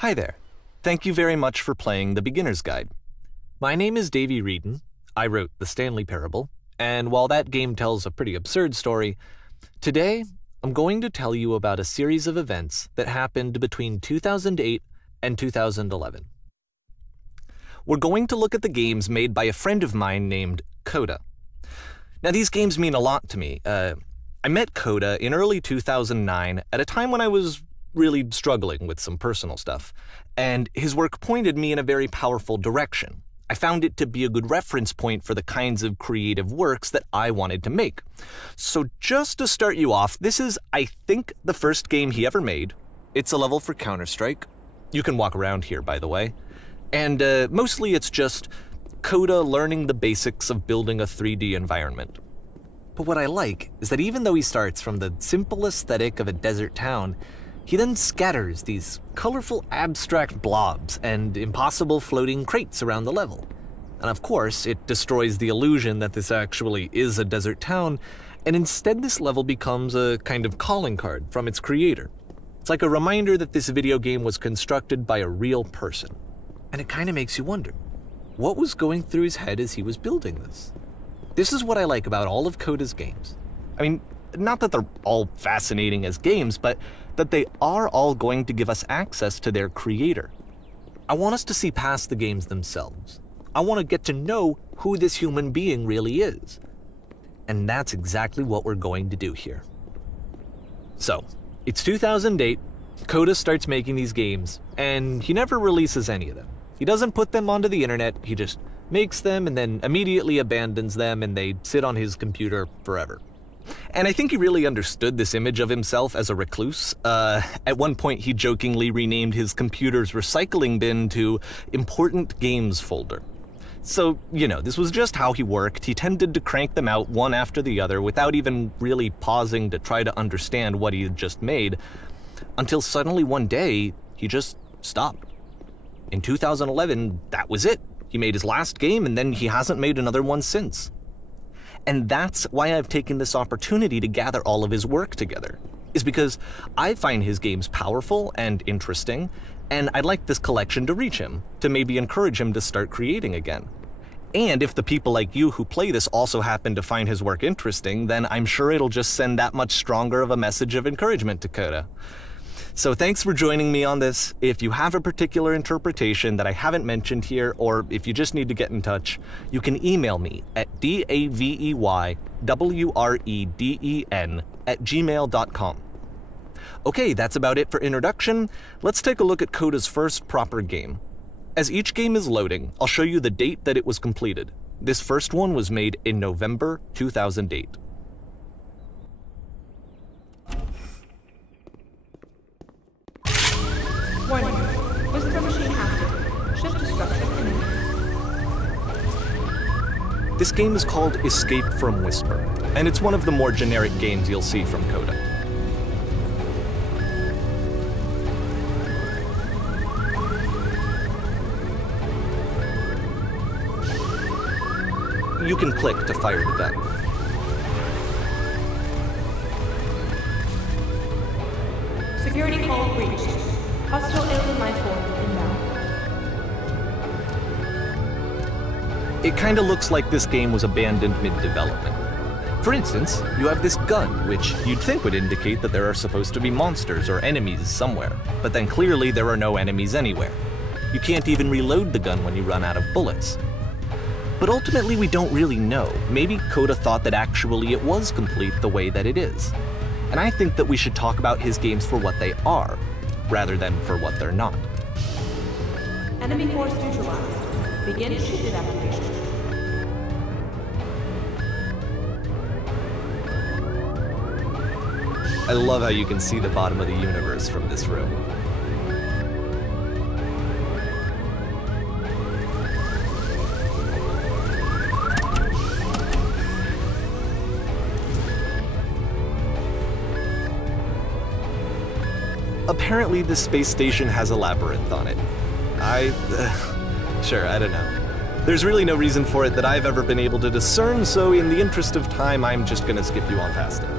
Hi there. Thank you very much for playing The Beginner's Guide. My name is Davey Wreden. I wrote the Stanley Parable, and while that game tells a pretty absurd story, today I'm going to tell you about a series of events that happened between 2008 and 2011. We're going to look at the games made by a friend of mine named Coda. Now, these games mean a lot to me. I met Coda in early 2009 at a time when I was really struggling with some personal stuff, and his work pointed me in a very powerful direction. I found it to be a good reference point for the kinds of creative works that I wanted to make. So just to start you off, this is, I think, the first game he ever made. It's a level for Counter-Strike. You can walk around here, by the way. And mostly it's just Coda learning the basics of building a 3D environment. But what I like is that even though he starts from the simple aesthetic of a desert town, he then scatters these colorful abstract blobs and impossible floating crates around the level. And of course, it destroys the illusion that this actually is a desert town, and instead this level becomes a kind of calling card from its creator. It's like a reminder that this video game was constructed by a real person. And it kind of makes you wonder, what was going through his head as he was building this? This is what I like about all of Coda's games. I mean, not that they're all fascinating as games, but that they are all going to give us access to their creator. I want us to see past the games themselves. I want to get to know who this human being really is. And that's exactly what we're going to do here. So, it's 2008, Coda starts making these games, and he never releases any of them. He doesn't put them onto the internet, he just makes them and then immediately abandons them, and they sit on his computer forever. And I think he really understood this image of himself as a recluse. At one point, he jokingly renamed his computer's recycling bin to Important Games Folder. So, you know, this was just how he worked. He tended to crank them out one after the other without even really pausing to try to understand what he had just made, until suddenly one day, he just stopped. In 2011, that was it. He made his last game, and then he hasn't made another one since. And that's why I've taken this opportunity to gather all of his work together, is because I find his games powerful and interesting, and I'd like this collection to reach him, to maybe encourage him to start creating again. And if the people like you who play this also happen to find his work interesting, then I'm sure it'll just send that much stronger of a message of encouragement to Coda. So thanks for joining me on this. If you have a particular interpretation that I haven't mentioned here, or if you just need to get in touch, you can email me at daveywreden@gmail.com. Okay, that's about it for introduction. Let's take a look at Coda's first proper game. As each game is loading, I'll show you the date that it was completed. This first one was made in November 2008. Warning. Whisper machine active. Shift destruction imminent. This game is called Escape from Whisper, and it's one of the more generic games you'll see from Coda. You can click to fire the gun. Security call breached. Hostile alien life form inbound. It kinda looks like this game was abandoned mid-development. For instance, you have this gun, which you'd think would indicate that there are supposed to be monsters or enemies somewhere, but then clearly there are no enemies anywhere. You can't even reload the gun when you run out of bullets. But ultimately we don't really know. Maybe Coda thought that actually it was complete the way that it is. And I think that we should talk about his games for what they are, rather than for what they're not. Enemy force neutralized. Begin shield evacuation. I love how you can see the bottom of the universe from this room. Apparently, this space station has a labyrinth on it. Sure, I don't know. There's really no reason for it that I've ever been able to discern, so in the interest of time, I'm just gonna skip you on past it.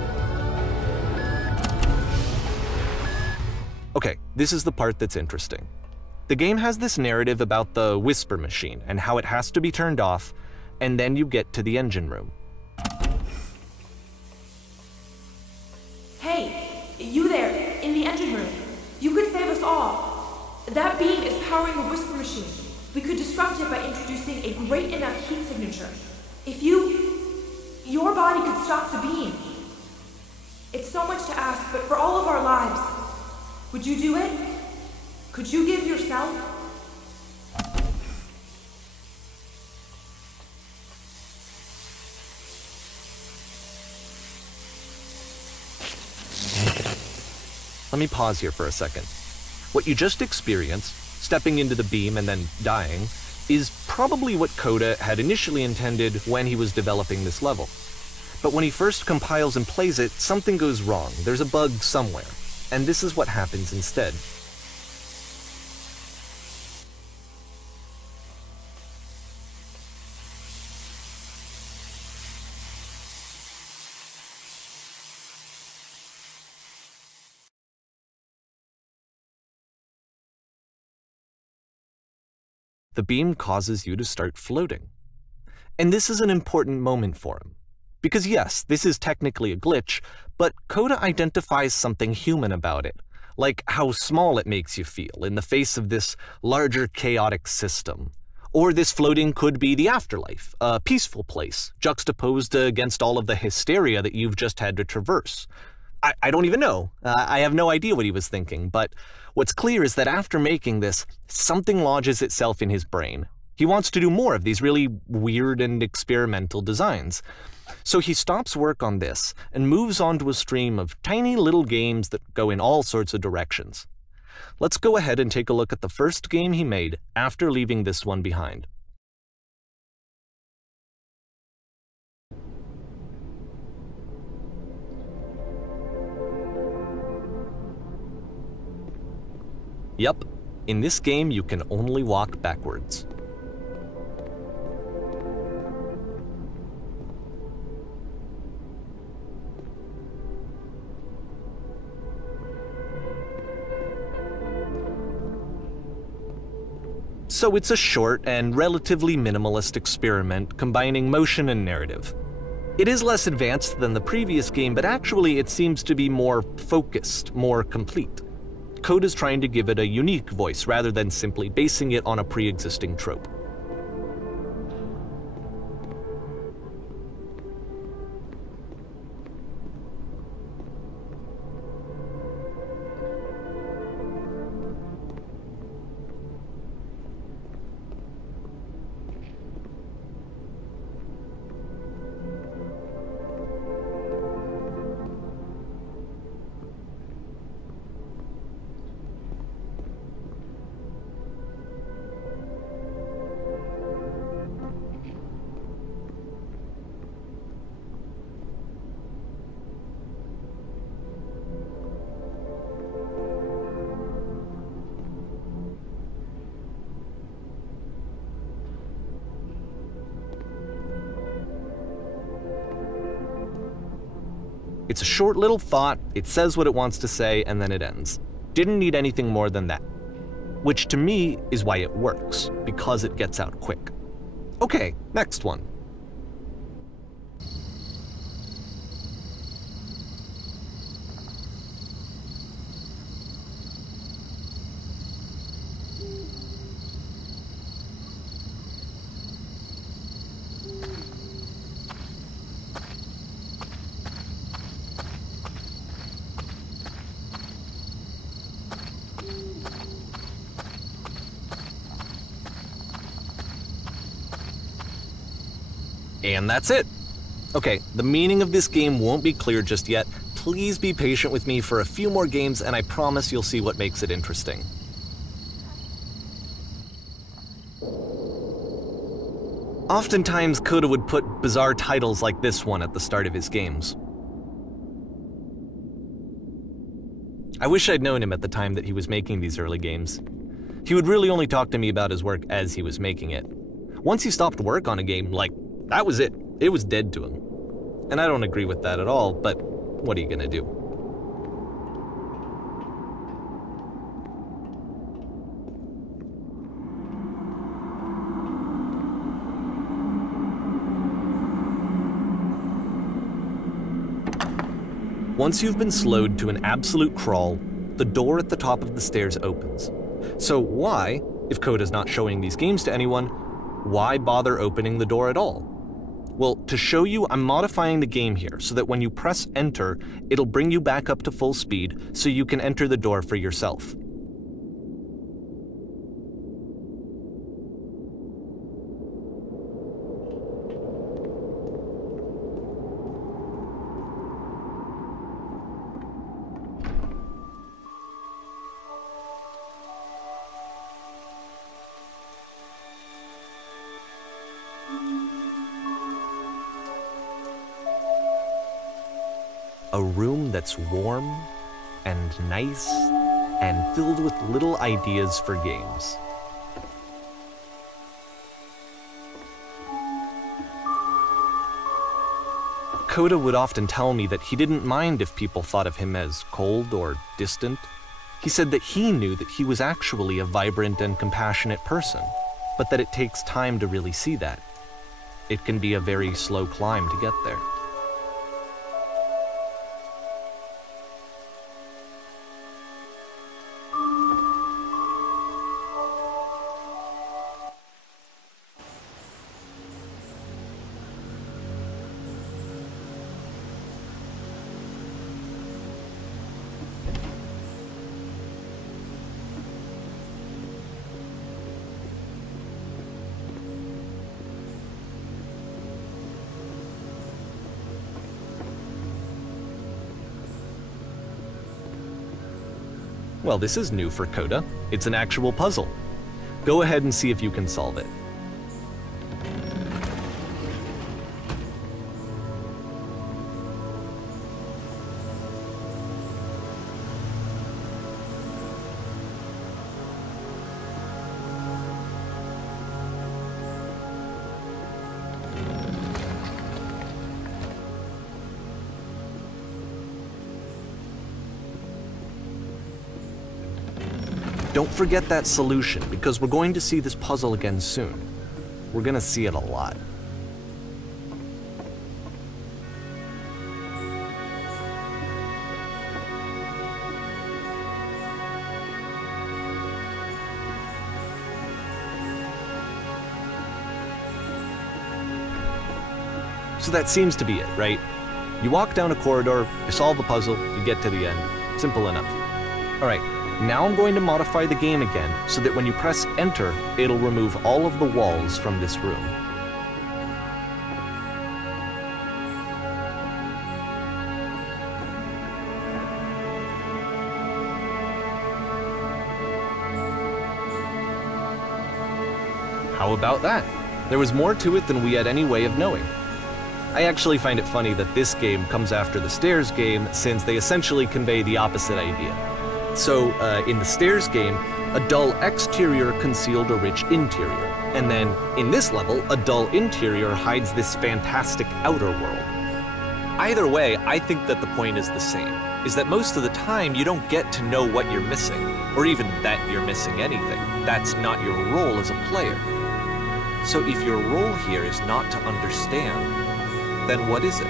Okay, this is the part that's interesting. The game has this narrative about the whisper machine and how it has to be turned off, and then you get to the engine room. Hey, you there, in the engine room. You could save us all. That beam is powering the whisper machine. We could disrupt it by introducing a great enough heat signature. If your body could stop the beam. It's so much to ask, but for all of our lives, would you do it? Could you give yourself? Let me pause here for a second. What you just experienced, stepping into the beam and then dying, is probably what Coda had initially intended when he was developing this level. But when he first compiles and plays it, something goes wrong. There's a bug somewhere. And this is what happens instead. The beam causes you to start floating. And this is an important moment for him. Because yes, this is technically a glitch, but Coda identifies something human about it, like how small it makes you feel in the face of this larger chaotic system. Or this floating could be the afterlife, a peaceful place, juxtaposed against all of the hysteria that you've just had to traverse. I don't even know. I have no idea what he was thinking, but what's clear is that after making this, something lodges itself in his brain. He wants to do more of these really weird and experimental designs. So he stops work on this and moves on to a stream of tiny little games that go in all sorts of directions. Let's go ahead and take a look at the first game he made after leaving this one behind. Yep, in this game you can only walk backwards. So it's a short and relatively minimalist experiment combining motion and narrative. It is less advanced than the previous game, but actually it seems to be more focused, more complete. Coda's trying to give it a unique voice rather than simply basing it on a pre-existing trope. It's a short little thought, it says what it wants to say, and then it ends. Didn't need anything more than that. Which to me is why it works, because it gets out quick. Okay, next one. And that's it. Okay, the meaning of this game won't be clear just yet. Please be patient with me for a few more games, and I promise you'll see what makes it interesting. Oftentimes, Coda would put bizarre titles like this one at the start of his games. I wish I'd known him at the time that he was making these early games. He would really only talk to me about his work as he was making it. Once he stopped work on a game, that was it. It was dead to him. And I don't agree with that at all, but what are you gonna do? Once you've been slowed to an absolute crawl, the door at the top of the stairs opens. So why, if Coda's not showing these games to anyone, why bother opening the door at all? Well, to show you, I'm modifying the game here so that when you press enter, it'll bring you back up to full speed so you can enter the door for yourself. A room that's warm and nice and filled with little ideas for games. Coda would often tell me that he didn't mind if people thought of him as cold or distant. He said that he knew that he was actually a vibrant and compassionate person, but that it takes time to really see that. It can be a very slow climb to get there. Well, this is new for Coda. It's an actual puzzle. Go ahead and see if you can solve it. Don't forget that solution, because we're going to see this puzzle again soon. We're going to see it a lot. So that seems to be it, right? You walk down a corridor, you solve the puzzle, you get to the end. Simple enough. All right. Now I'm going to modify the game again so that when you press enter, it'll remove all of the walls from this room. How about that? There was more to it than we had any way of knowing. I actually find it funny that this game comes after the Stairs game, since they essentially convey the opposite idea. So, in the Stairs game, a dull exterior concealed a rich interior. And then, in this level, a dull interior hides this fantastic outer world. Either way, I think that the point is the same, is that most of the time you don't get to know what you're missing, or even that you're missing anything. That's not your role as a player. So if your role here is not to understand, then what is it?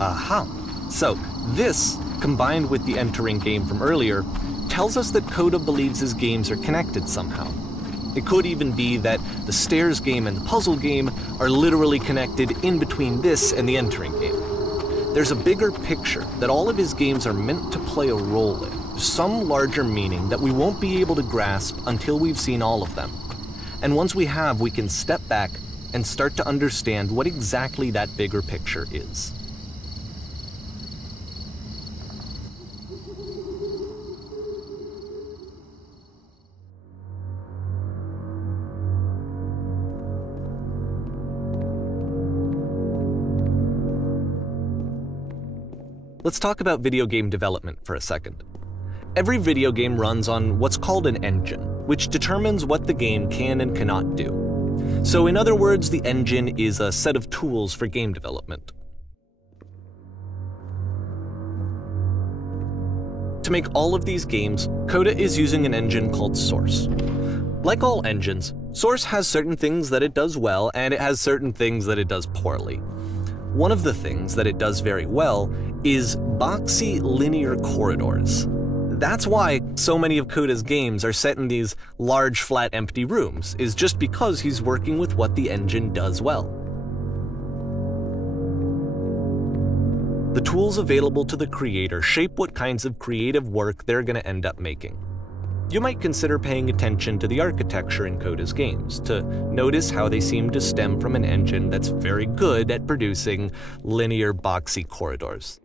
Aha! So, this, combined with the entering game from earlier, tells us that Coda believes his games are connected somehow. It could even be that the Stairs game and the puzzle game are literally connected in between this and the entering game. There's a bigger picture that all of his games are meant to play a role in, some larger meaning that we won't be able to grasp until we've seen all of them. And once we have, we can step back and start to understand what exactly that bigger picture is. Let's talk about video game development for a second. Every video game runs on what's called an engine, which determines what the game can and cannot do. So in other words, the engine is a set of tools for game development. To make all of these games, Coda is using an engine called Source. Like all engines, Source has certain things that it does well, and it has certain things that it does poorly. One of the things that it does very well is boxy linear corridors. That's why so many of Coda's games are set in these large, flat, empty rooms, is just because he's working with what the engine does well. The tools available to the creator shape what kinds of creative work they're going to end up making. You might consider paying attention to the architecture in Coda's games, to notice how they seem to stem from an engine that's very good at producing linear, boxy corridors.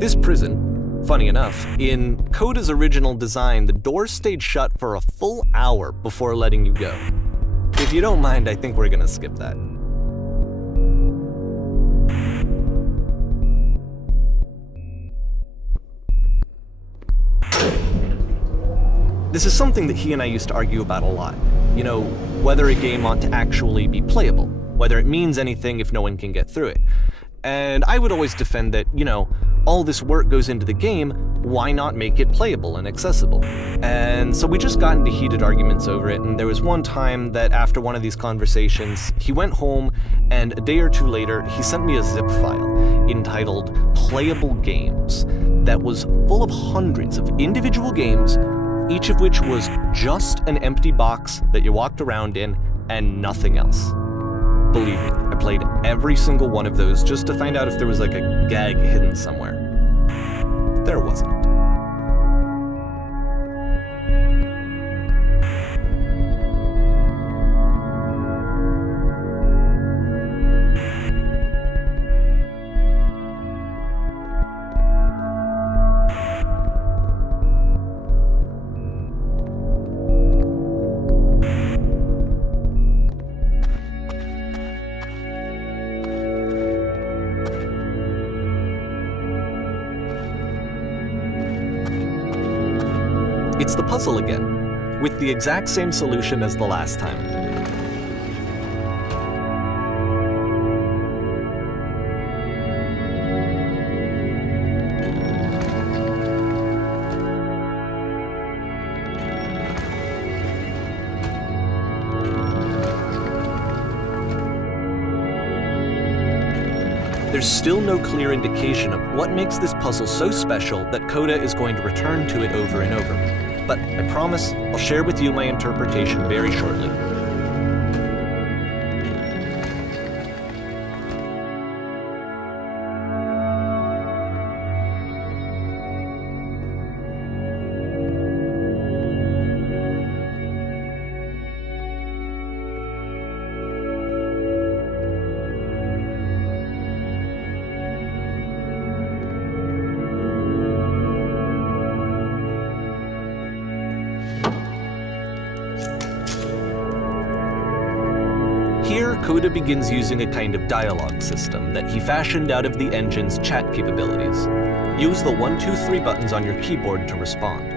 This prison, funny enough, in Coda's original design, the doors stayed shut for a full hour before letting you go. If you don't mind, I think we're gonna skip that. This is something that he and I used to argue about a lot. You know, whether a game ought to actually be playable, whether it means anything if no one can get through it. And I would always defend that, you know, all this work goes into the game, why not make it playable and accessible? And so we just got into heated arguments over it, and there was one time that after one of these conversations, he went home, and a day or two later, he sent me a zip file entitled Playable Games that was full of hundreds of individual games, each of which was just an empty box that you walked around in and nothing else. Believe me, I played every single one of those just to find out if there was like a gag hidden somewhere. There wasn't. It's the puzzle again, with the exact same solution as the last time. There's still no clear indication of what makes this puzzle so special that Coda is going to return to it over and over. But I promise I'll share with you my interpretation very shortly. Here, Coda begins using a kind of dialogue system that he fashioned out of the engine's chat capabilities. Use the 1, 2, 3 buttons on your keyboard to respond.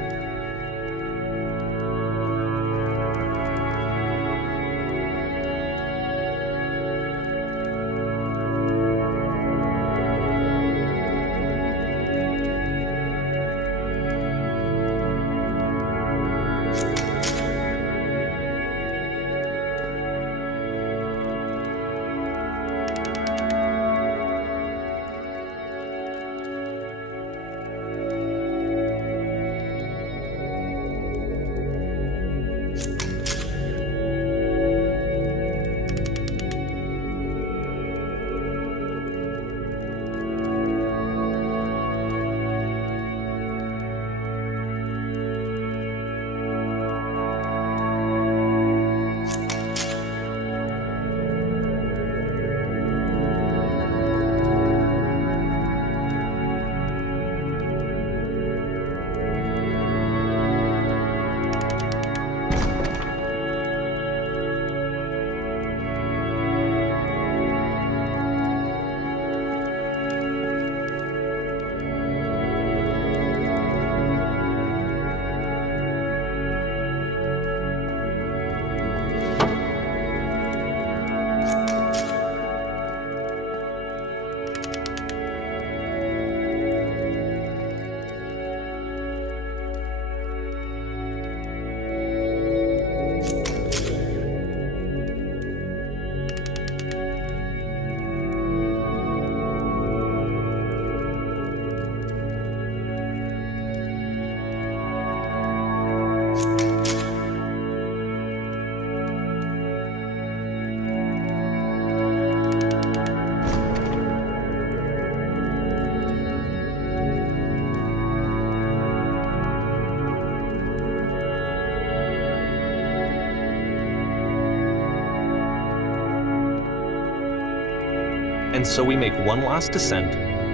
and so we make one last descent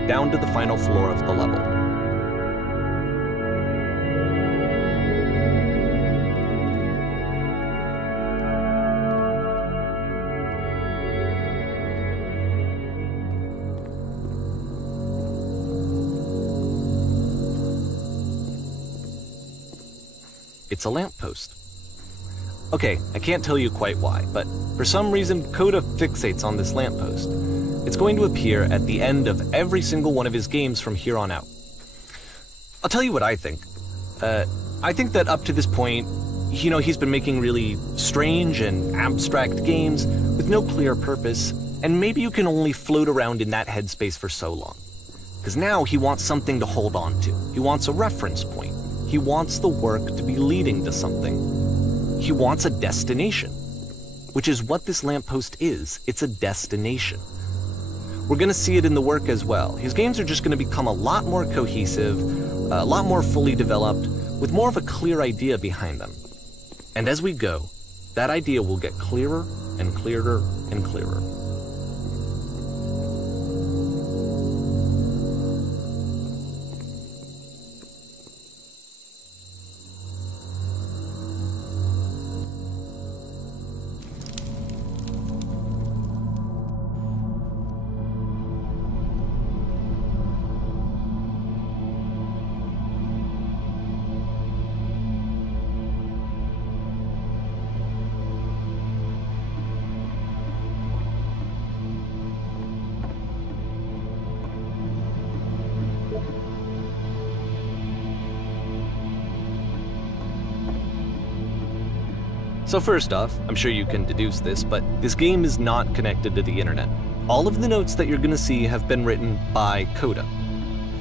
down to the final floor of the level. It's a lamppost. Okay, I can't tell you quite why, but for some reason, Coda fixates on this lamppost. It's going to appear at the end of every single one of his games from here on out. I'll tell you what I think. I think that up to this point, he's been making really strange and abstract games with no clear purpose, and maybe you can only float around in that headspace for so long. Because now he wants something to hold on to. He wants a reference point. He wants the work to be leading to something. He wants a destination, which is what this lamppost is. It's a destination. We're going to see it in the work as well. His games are just going to become a lot more cohesive, a lot more fully developed, with more of a clear idea behind them. And as we go, that idea will get clearer and clearer and clearer. So first off, I'm sure you can deduce this, but this game is not connected to the internet. All of the notes that you're gonna see have been written by Coda.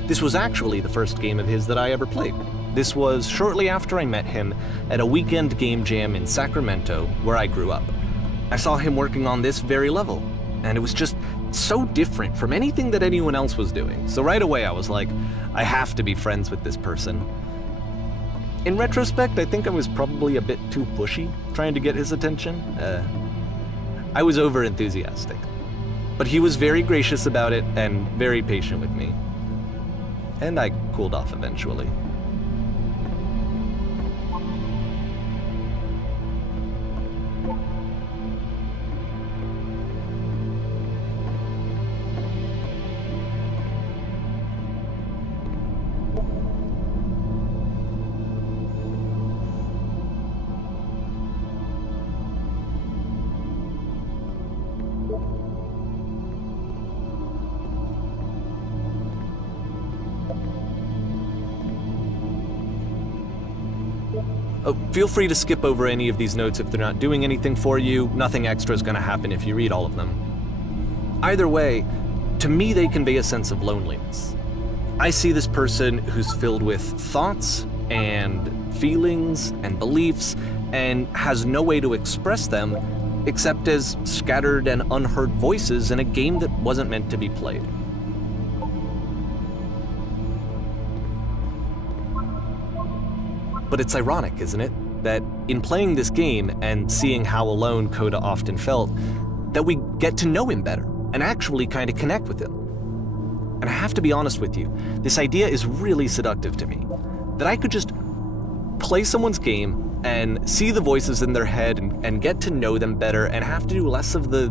This was actually the first game of his that I ever played. This was shortly after I met him at a weekend game jam in Sacramento, where I grew up. I saw him working on this very level, and it was just so different from anything that anyone else was doing. So right away I was like, I have to be friends with this person. In retrospect, I think I was probably a bit too pushy, trying to get his attention. I was over-enthusiastic. But he was very gracious about it and very patient with me. And I cooled off eventually. Oh, feel free to skip over any of these notes if they're not doing anything for you. Nothing extra is going to happen if you read all of them. Either way, to me they convey a sense of loneliness. I see this person who's filled with thoughts and feelings and beliefs and has no way to express them except as scattered and unheard voices in a game that wasn't meant to be played. But it's ironic, isn't it, that in playing this game and seeing how alone Coda often felt, that we get to know him better and actually kind of connect with him. And I have to be honest with you, this idea is really seductive to me, that I could just play someone's game and see the voices in their head and get to know them better and have to do less of the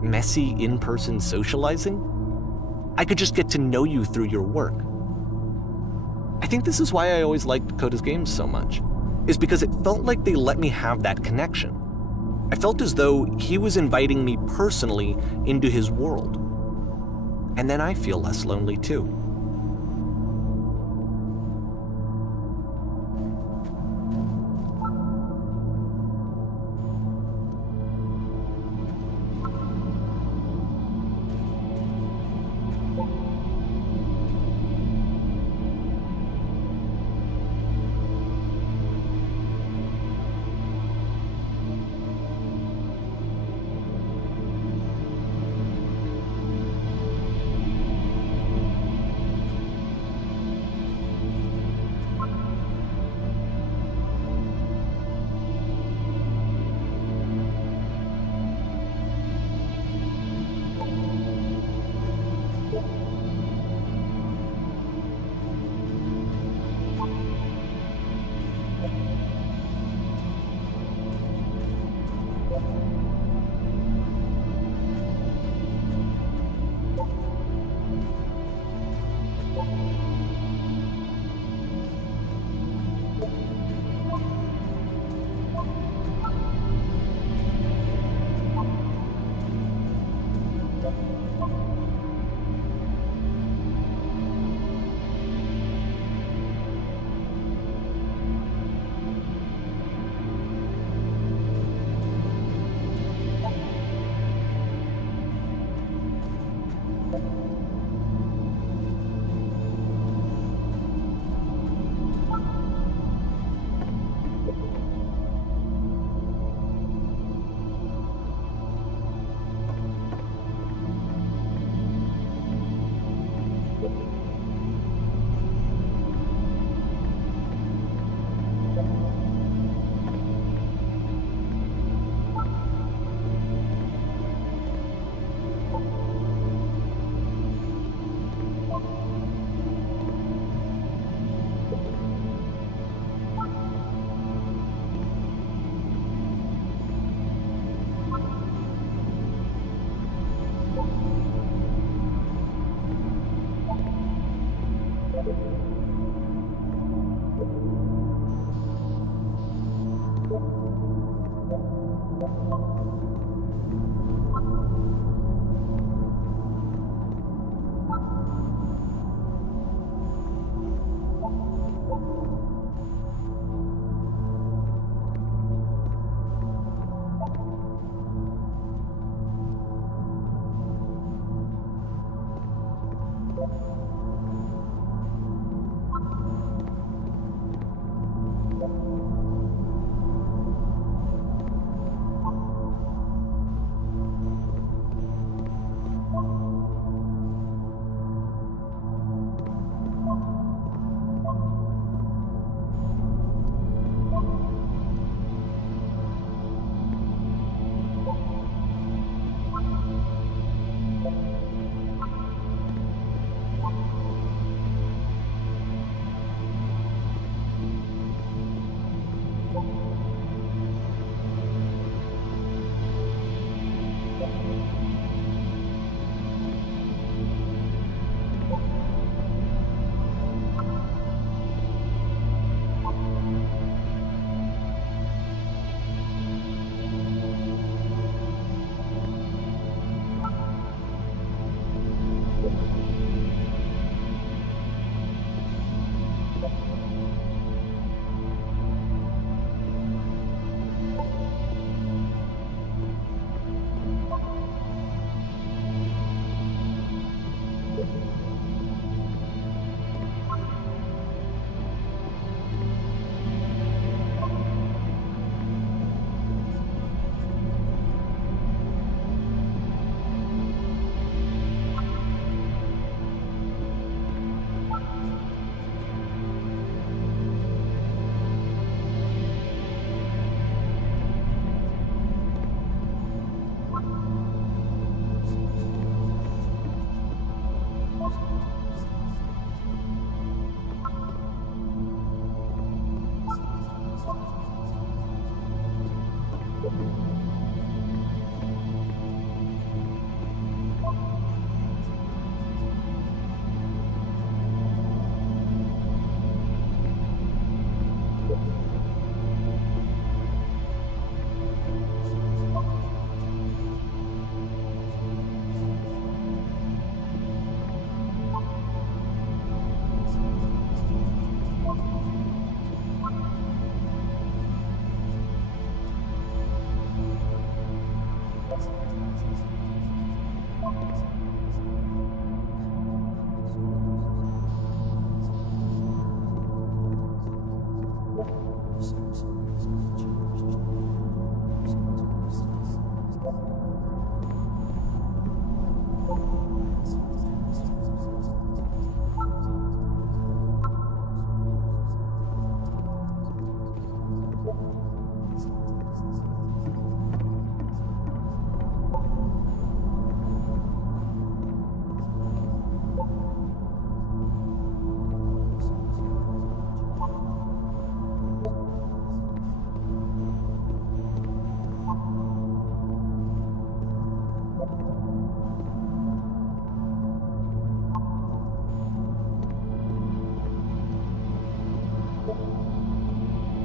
messy in-person socializing. I could just get to know you through your work. I think this is why I always liked Coda's games so much, is because it felt like they let me have that connection. I felt as though he was inviting me personally into his world. And then I feel less lonely too.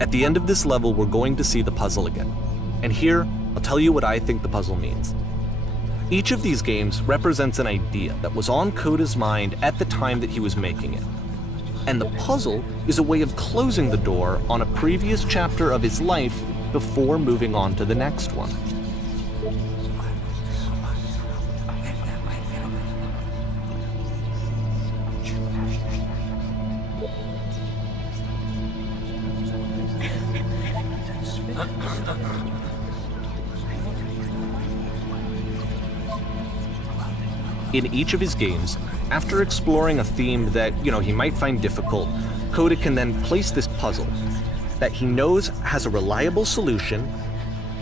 At the end of this level, we're going to see the puzzle again. And here, I'll tell you what I think the puzzle means. Each of these games represents an idea that was on Coda's mind at the time that he was making it. And the puzzle is a way of closing the door on a previous chapter of his life before moving on to the next one. In each of his games, after exploring a theme that, he might find difficult, Coda can then place this puzzle that he knows has a reliable solution,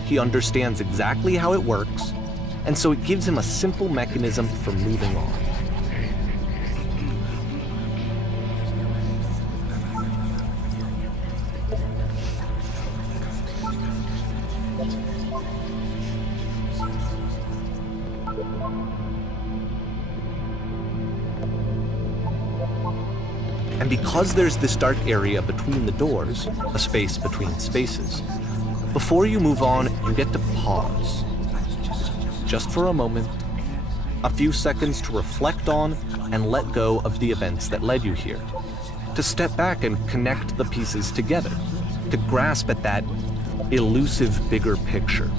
he understands exactly how it works, and so it gives him a simple mechanism for moving on. And because there's this dark area between the doors, a space between spaces, before you move on, you get to pause. Just for a moment, a few seconds to reflect on and let go of the events that led you here. To step back and connect the pieces together. To grasp at that elusive bigger picture.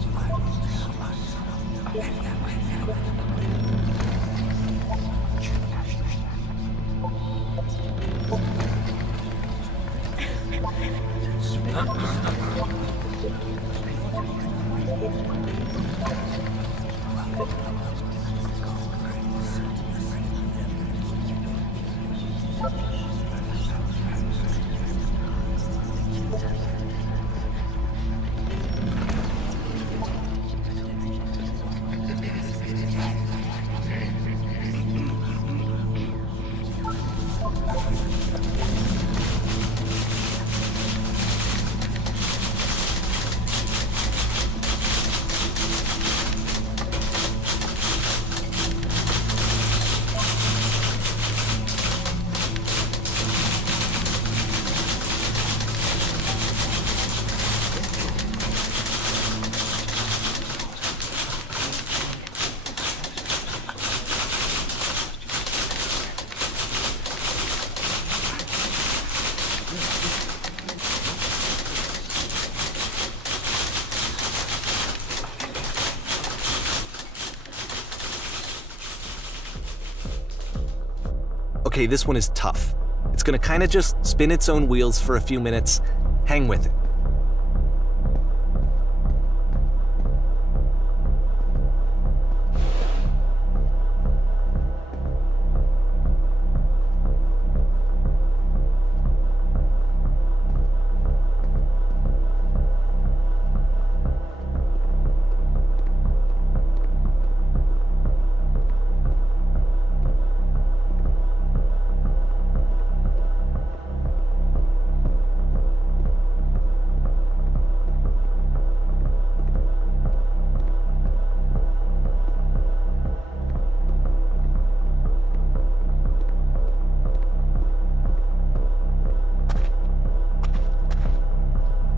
Okay, this one is tough. It's gonna kinda just spin its own wheels for a few minutes. Hang with it.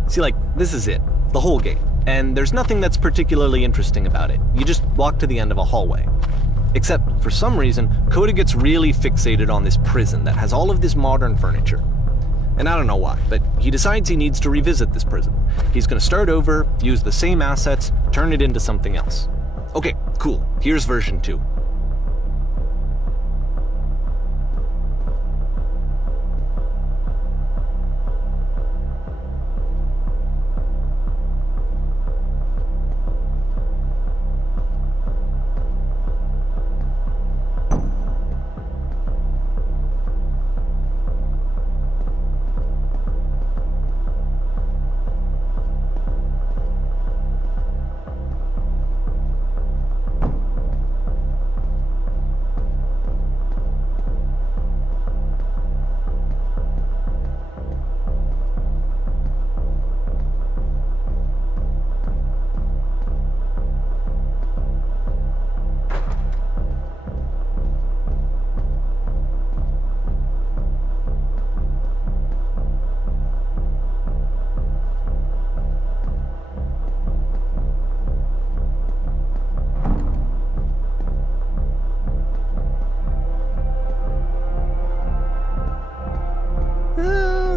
See, like, this is it, the whole game, and there's nothing that's particularly interesting about it. You just walk to the end of a hallway. Except, for some reason, Coda gets really fixated on this prison that has all of this modern furniture. And I don't know why, but he decides he needs to revisit this prison. He's gonna start over, use the same assets, turn it into something else. Okay, cool, here's version 2.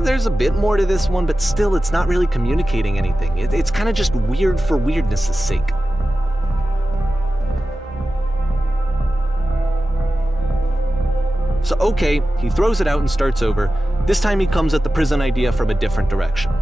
There's a bit more to this one, but still it's not really communicating anything. It's kind of just weird for weirdness' sake. So okay, he throws it out and starts over. This time he comes at the prison idea from a different direction.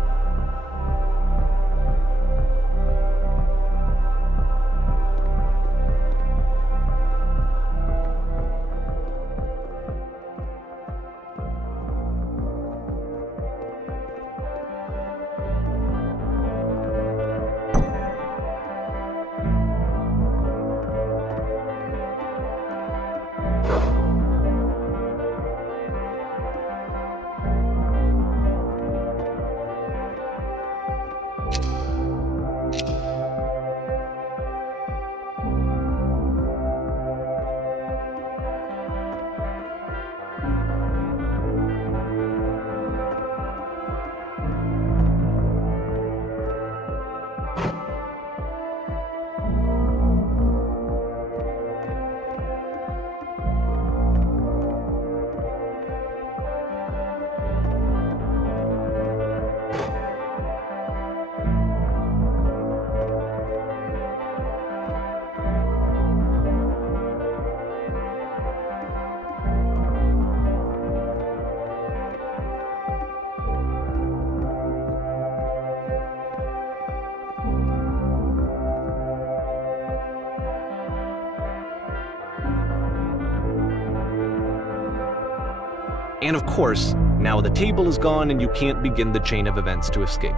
And of course, now the table is gone and you can't begin the chain of events to escape.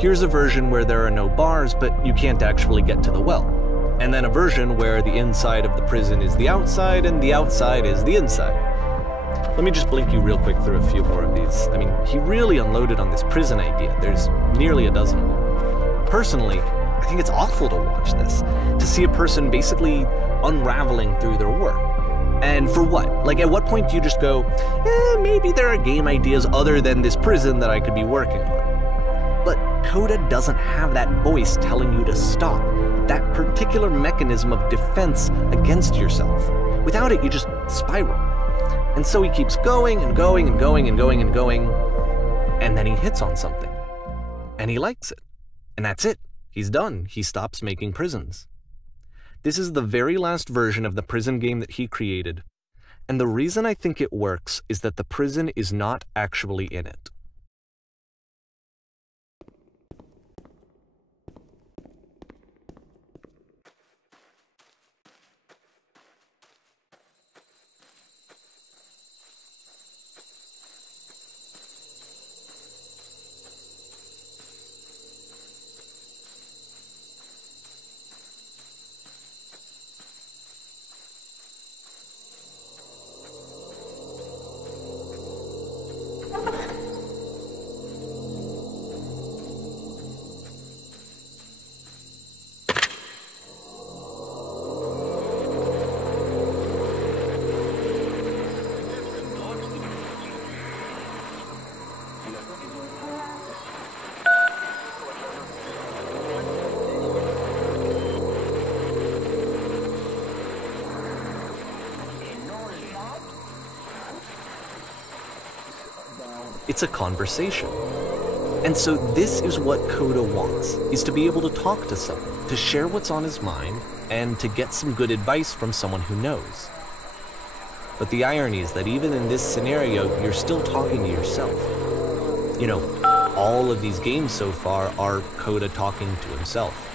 Here's a version where there are no bars, but you can't actually get to the well. And then a version where the inside of the prison is the outside and the outside is the inside. Let me just blink you real quick through a few more of these. I mean, he really unloaded on this prison idea. There's nearly a dozen of them. Personally, I think it's awful to watch this, to see a person basically unraveling through their work. And for what? Like, at what point do you just go, maybe there are game ideas other than this prison that I could be working on? But Coda doesn't have that voice telling you to stop, that particular mechanism of defense against yourself. Without it, you just spiral. And so he keeps going and going and going and going and going, and then he hits on something. And he likes it. And that's it. He's done. He stops making prisons. This is the very last version of the prison game that he created. And the reason I think it works is that the prison is not actually in it. It's a conversation. And so this is what Coda wants, is to be able to talk to someone, to share what's on his mind, and to get some good advice from someone who knows. But the irony is that even in this scenario, you're still talking to yourself. You know, all of these games so far are Coda talking to himself.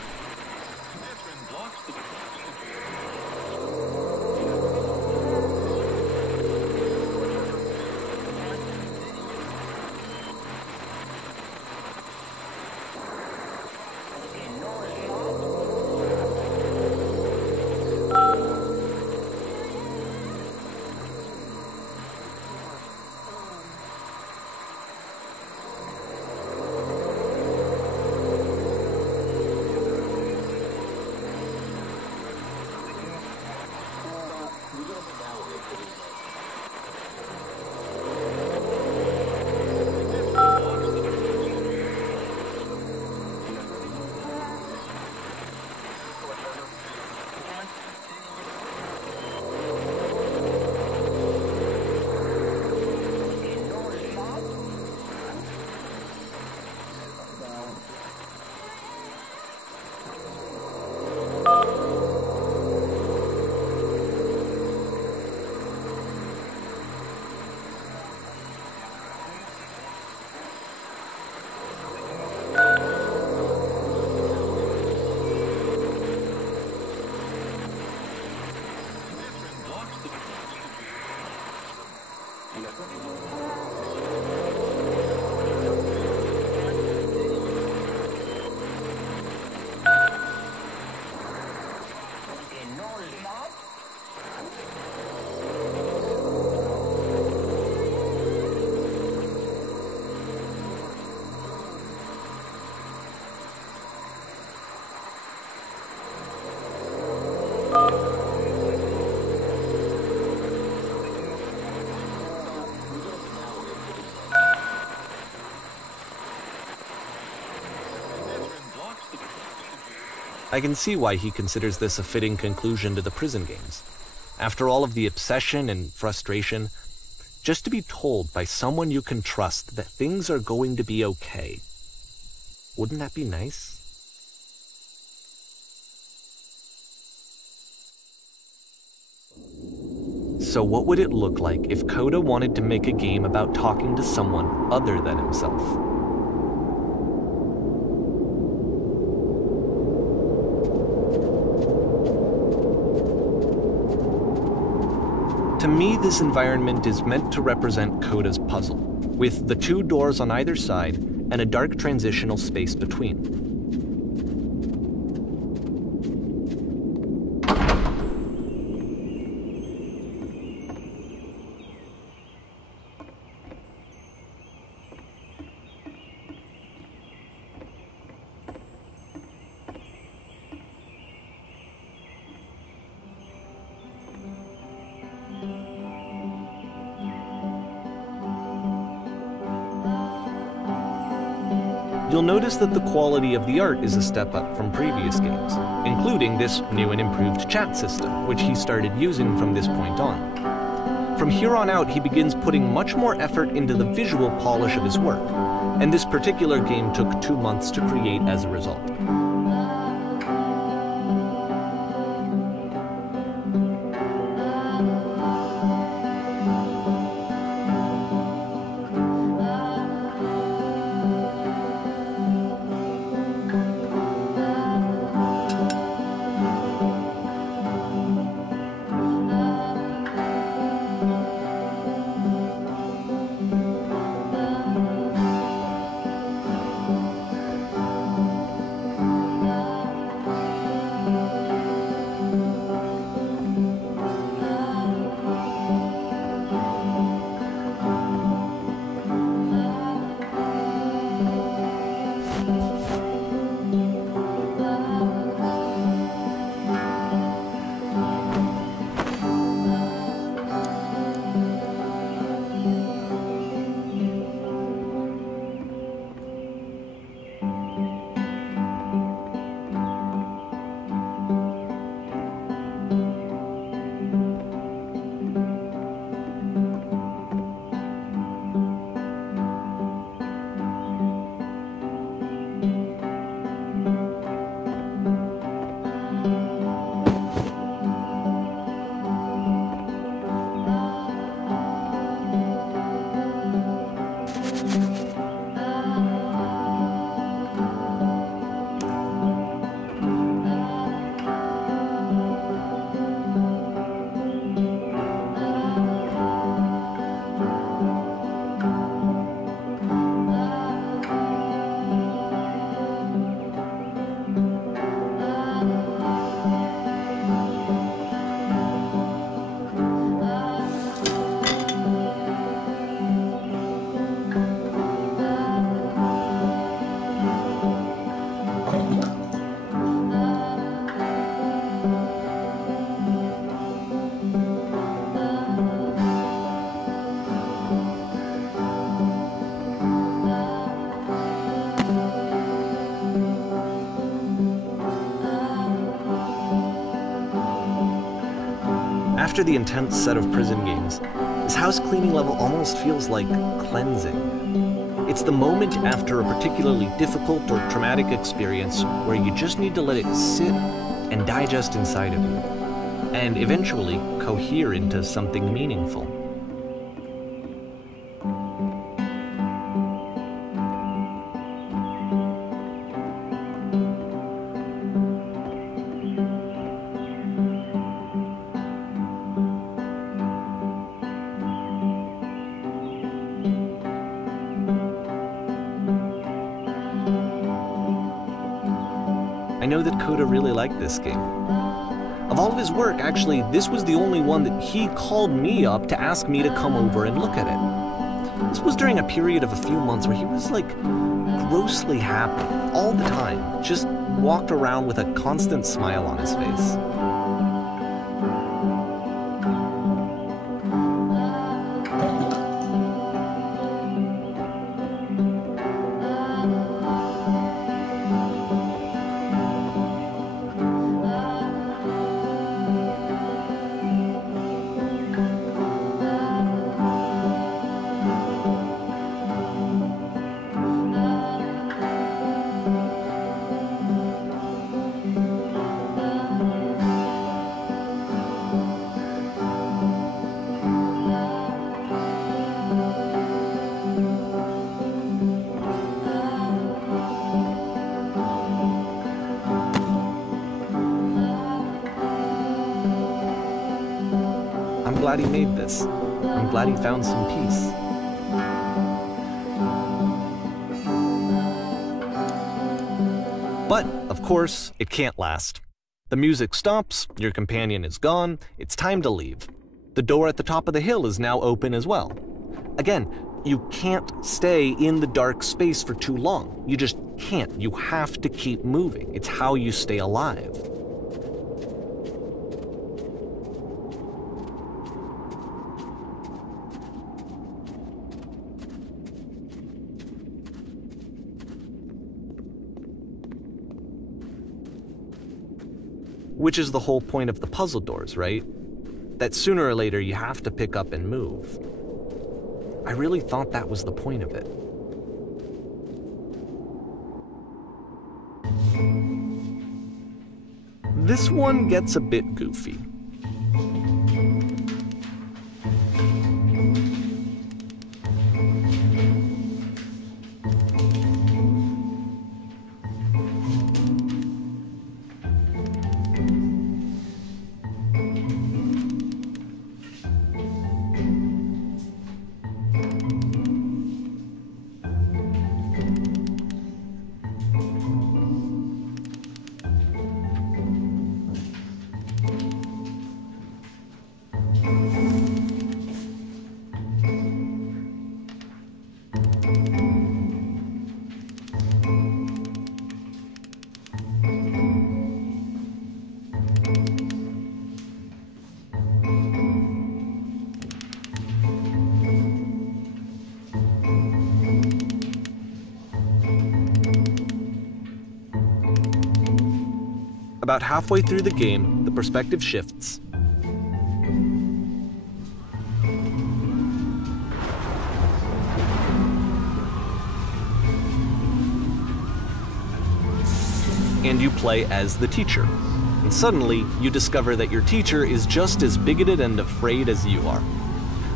I can see why he considers this a fitting conclusion to the prison games. After all of the obsession and frustration, just to be told by someone you can trust that things are going to be okay. Wouldn't that be nice? So what would it look like if Coda wanted to make a game about talking to someone other than himself? To me, this environment is meant to represent Coda's puzzle, with the 2 doors on either side and a dark transitional space between. You'll notice that the quality of the art is a step up from previous games, including this new and improved chat system, which he started using from this point on. From here on out, he begins putting much more effort into the visual polish of his work, and this particular game took 2 months to create as a result. After the intense set of prison games, this house cleaning level almost feels like cleansing. It's the moment after a particularly difficult or traumatic experience where you just need to let it sit and digest inside of you, and eventually cohere into something meaningful. I know that Coda really liked this game. Of all of his work, actually, this was the only one that he called me up to ask me to come over and look at it. This was during a period of a few months where he was like grossly happy all the time, just walked around with a constant smile on his face. I'm glad he made this. I'm glad he found some peace. But, of course, it can't last. The music stops, your companion is gone, it's time to leave. The door at the top of the hill is now open as well. Again, you can't stay in the dark space for too long. You just can't. You have to keep moving. It's how you stay alive. Which is the whole point of the puzzle doors, right? That sooner or later you have to pick up and move. I really thought that was the point of it. This one gets a bit goofy. About halfway through the game, the perspective shifts. And you play as the teacher. And suddenly, you discover that your teacher is just as bigoted and afraid as you are.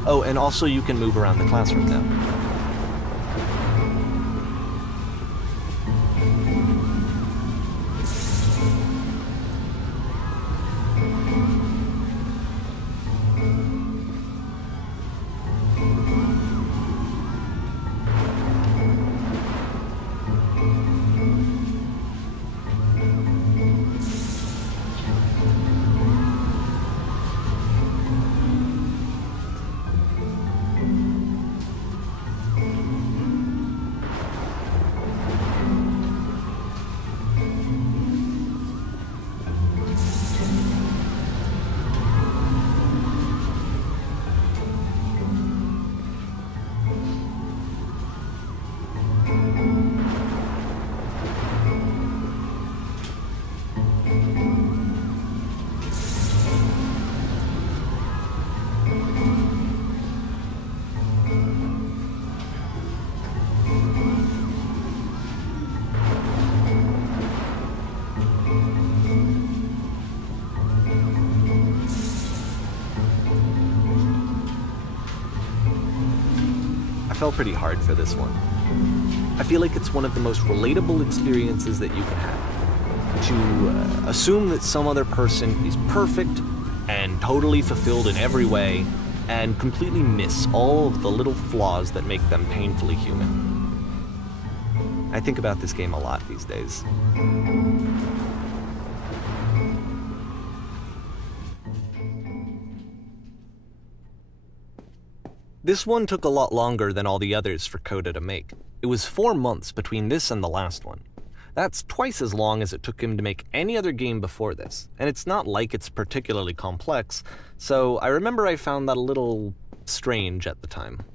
Oh, and also you can move around the classroom now. I fell pretty hard for this one. I feel like it's one of the most relatable experiences that you can have. To assume that some other person is perfect and totally fulfilled in every way, and completely miss all of the little flaws that make them painfully human. I think about this game a lot these days. This one took a lot longer than all the others for Coda to make. It was 4 months between this and the last one. That's twice as long as it took him to make any other game before this, and it's not like it's particularly complex, so I remember I found that a little strange at the time.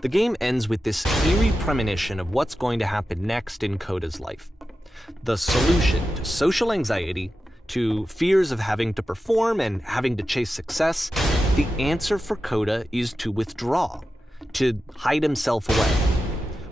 The game ends with this eerie premonition of what's going to happen next in Coda's life. The solution to social anxiety, to fears of having to perform and having to chase success, the answer for Coda is to withdraw, to hide himself away.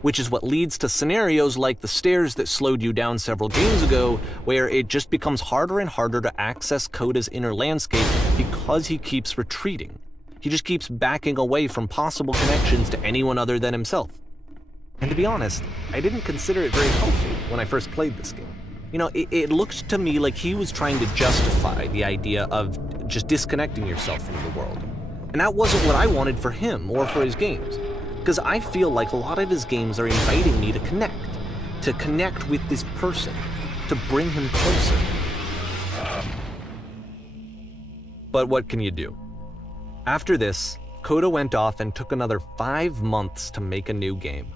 Which is what leads to scenarios like the stairs that slowed you down several games ago, where it just becomes harder and harder to access Coda's inner landscape because he keeps retreating. He just keeps backing away from possible connections to anyone other than himself. And to be honest, I didn't consider it very healthy when I first played this game. You know, it looked to me like he was trying to justify the idea of just disconnecting yourself from the world. And that wasn't what I wanted for him or for his games. Because I feel like a lot of his games are inviting me to connect with this person, to bring him closer. But what can you do? After this, Coda went off and took another 5 months to make a new game.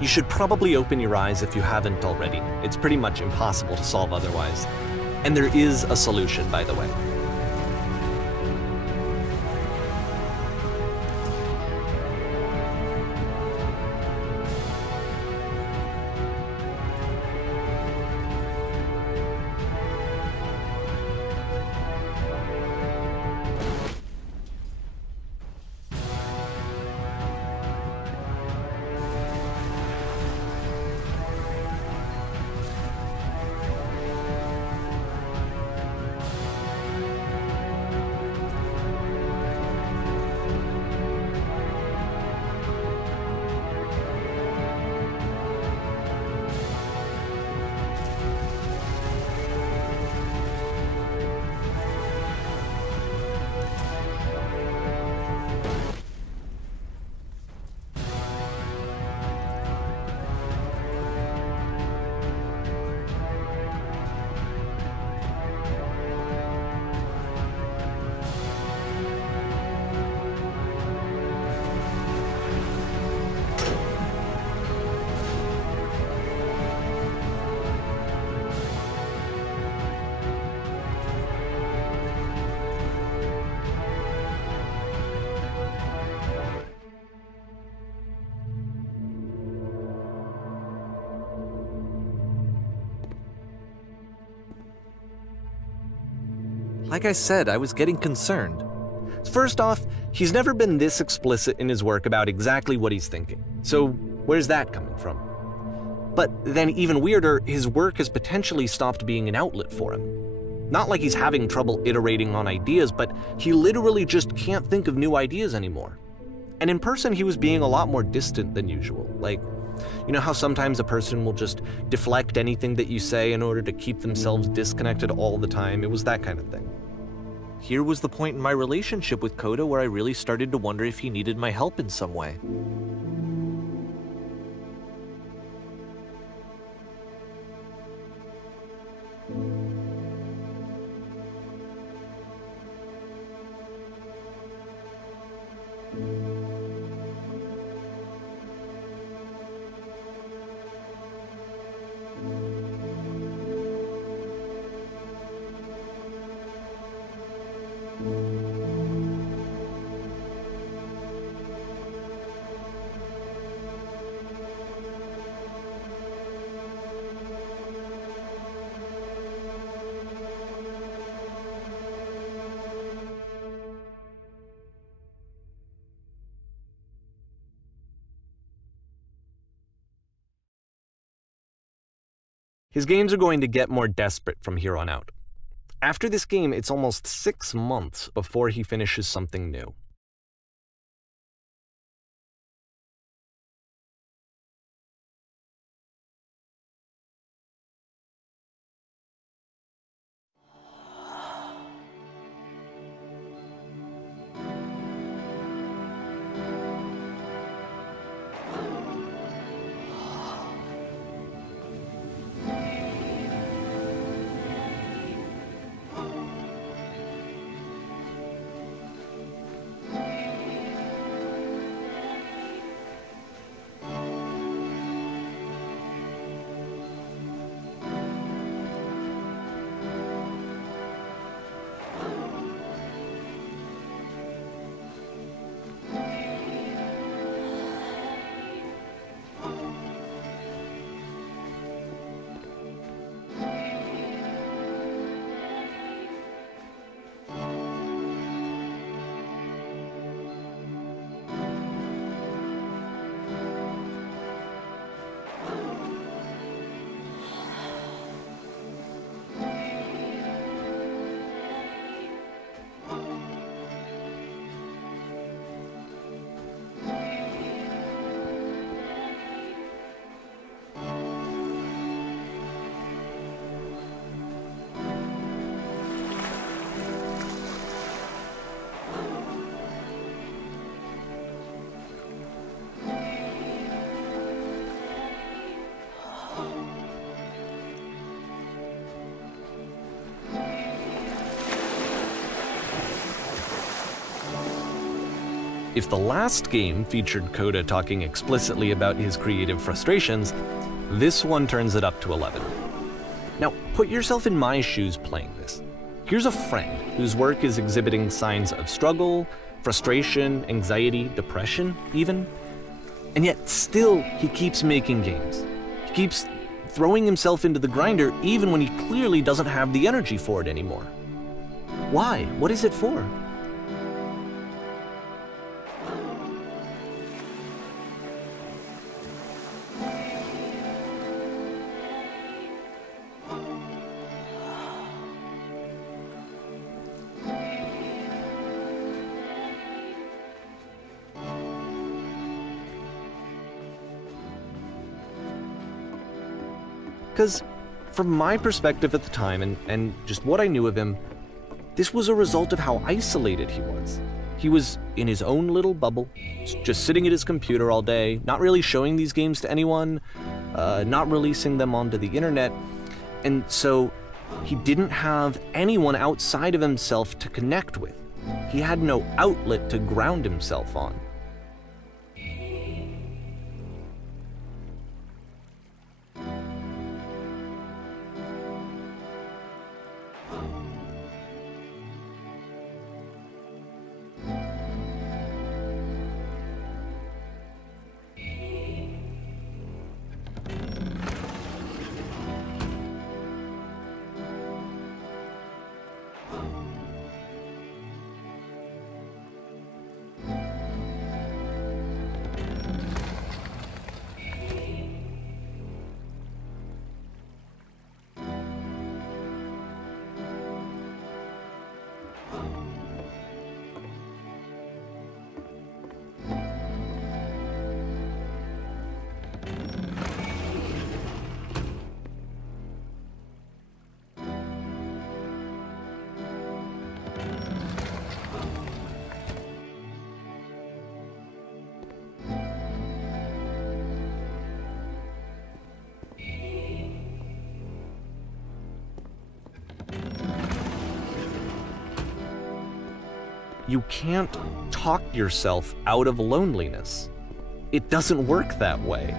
You should probably open your eyes if you haven't already. It's pretty much impossible to solve otherwise. And there is a solution, by the way. Like I said, I was getting concerned. First off, he's never been this explicit in his work about exactly what he's thinking. So where's that coming from? But then even weirder, his work has potentially stopped being an outlet for him. Not like he's having trouble iterating on ideas, but he literally just can't think of new ideas anymore. And in person, he was being a lot more distant than usual. Like, you know how sometimes a person will just deflect anything that you say in order to keep themselves disconnected all the time? It was that kind of thing. Here was the point in my relationship with Coda where I really started to wonder if he needed my help in some way. His games are going to get more desperate from here on out. After this game, it's almost 6 months before he finishes something new. If the last game featured Coda talking explicitly about his creative frustrations, this one turns it up to 11. Now, put yourself in my shoes playing this. Here's a friend whose work is exhibiting signs of struggle, frustration, anxiety, depression, even. And yet still, he keeps making games. He keeps throwing himself into the grinder even when he clearly doesn't have the energy for it anymore. Why? What is it for? Because from my perspective at the time, and just what I knew of him, this was a result of how isolated he was. He was in his own little bubble, just sitting at his computer all day, not really showing these games to anyone, not releasing them onto the internet, and so he didn't have anyone outside of himself to connect with. He had no outlet to ground himself on. You can't talk yourself out of loneliness. It doesn't work that way.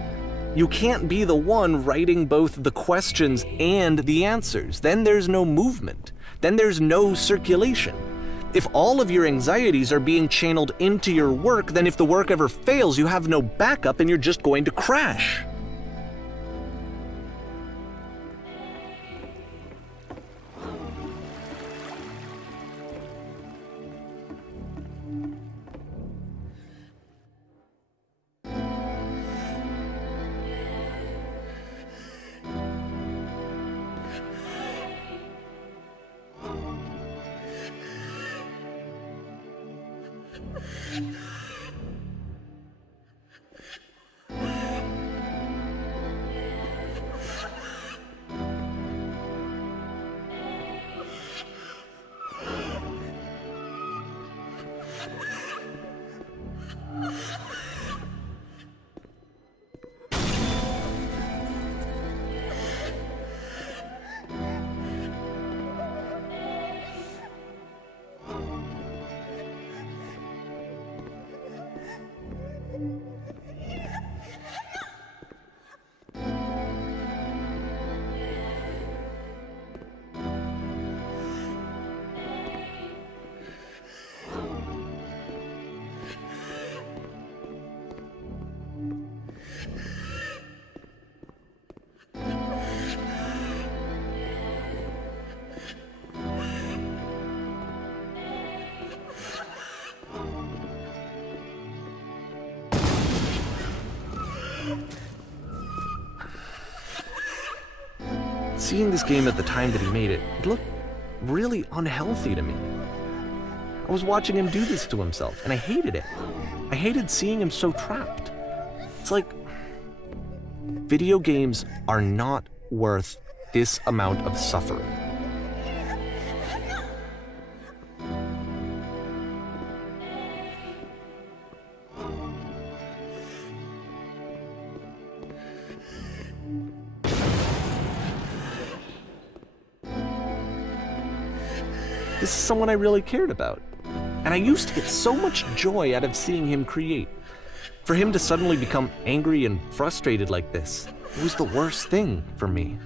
You can't be the one writing both the questions and the answers. Then there's no movement. Then there's no circulation. If all of your anxieties are being channeled into your work, then if the work ever fails, you have no backup and you're just going to crash. Seeing this game at the time that he made it, it looked really unhealthy to me. I was watching him do this to himself, and I hated it. I hated seeing him so trapped. It's like, video games are not worth this amount of suffering. This is someone I really cared about. And I used to get so much joy out of seeing him create. For him to suddenly become angry and frustrated like this, it was the worst thing for me.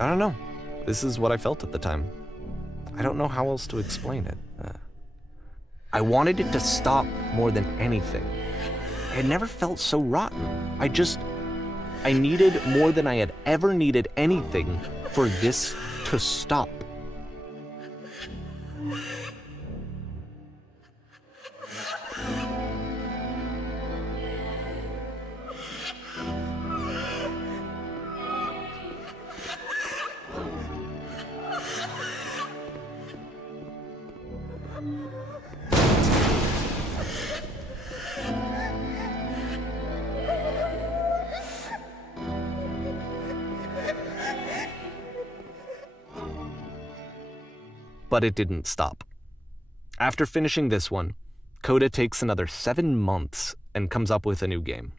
I don't know. This is what I felt at the time. I don't know how else to explain it. I wanted it to stop more than anything. I had never felt so rotten. I needed more than I had ever needed anything for this to stop. But it didn't stop. After finishing this one, Coda takes another 7 months and comes up with a new game.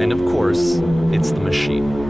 And of course, it's the machine.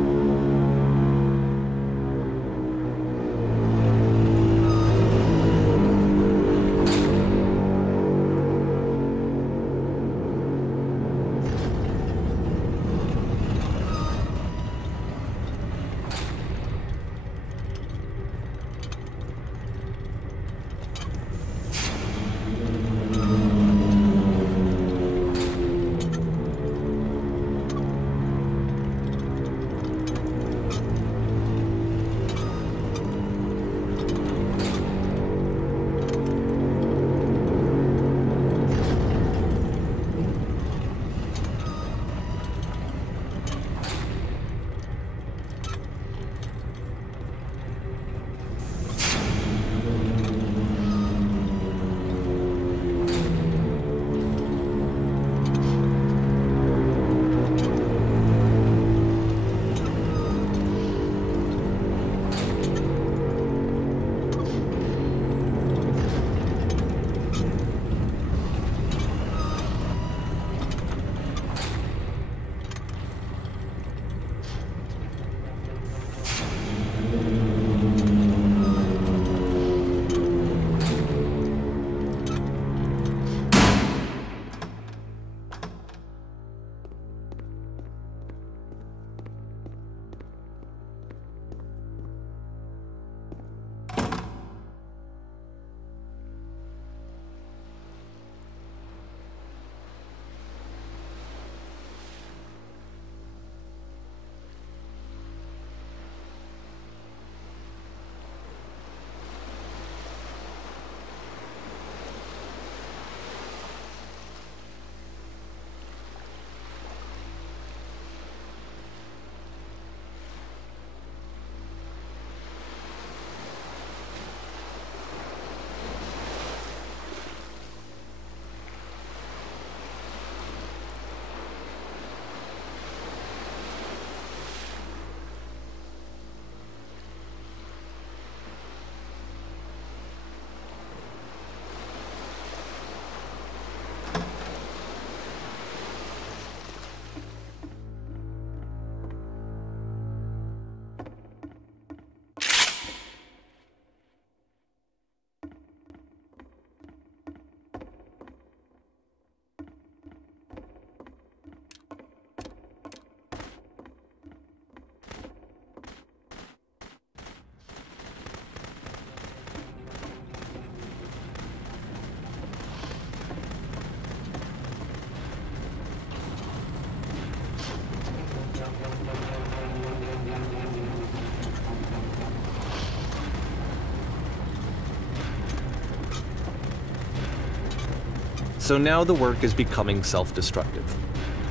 So now the work is becoming self-destructive.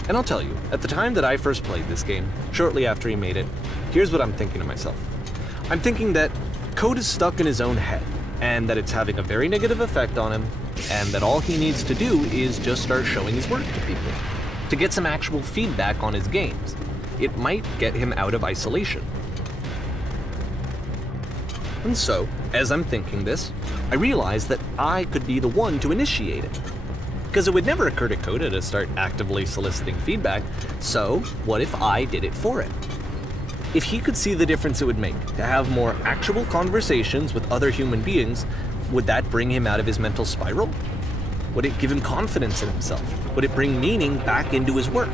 And I'll tell you, at the time that I first played this game, shortly after he made it, here's what I'm thinking to myself. I'm thinking that code is stuck in his own head, and that it's having a very negative effect on him, and that all he needs to do is just start showing his work to people, to get some actual feedback on his games. It might get him out of isolation. And so, as I'm thinking this, I realize that I could be the one to initiate it. Because it would never occur to Coda to start actively soliciting feedback, so what if I did it for him? If he could see the difference it would make to have more actual conversations with other human beings, would that bring him out of his mental spiral? Would it give him confidence in himself? Would it bring meaning back into his work?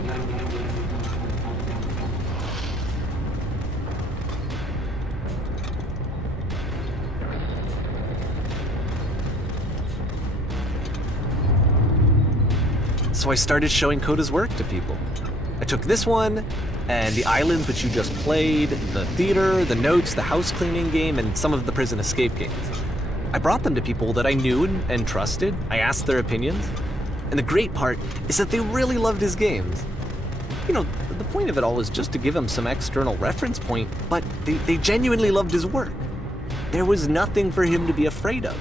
So I started showing Coda's work to people. I took this one, and the islands which you just played, the theater, the notes, the house cleaning game, and some of the prison escape games. I brought them to people that I knew and trusted. I asked their opinions. And the great part is that they really loved his games. You know, the point of it all was just to give him some external reference point, but they genuinely loved his work. There was nothing for him to be afraid of.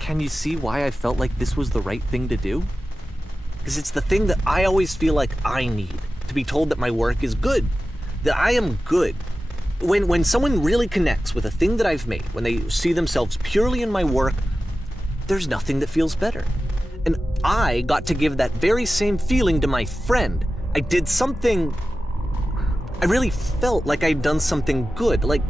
Can you see why I felt like this was the right thing to do? Because it's the thing that I always feel like I need, to be told that my work is good, that I am good. When someone really connects with a thing that I've made, when they see themselves purely in my work, there's nothing that feels better. And I got to give that very same feeling to my friend. I did something, I really felt like I'd done something good, like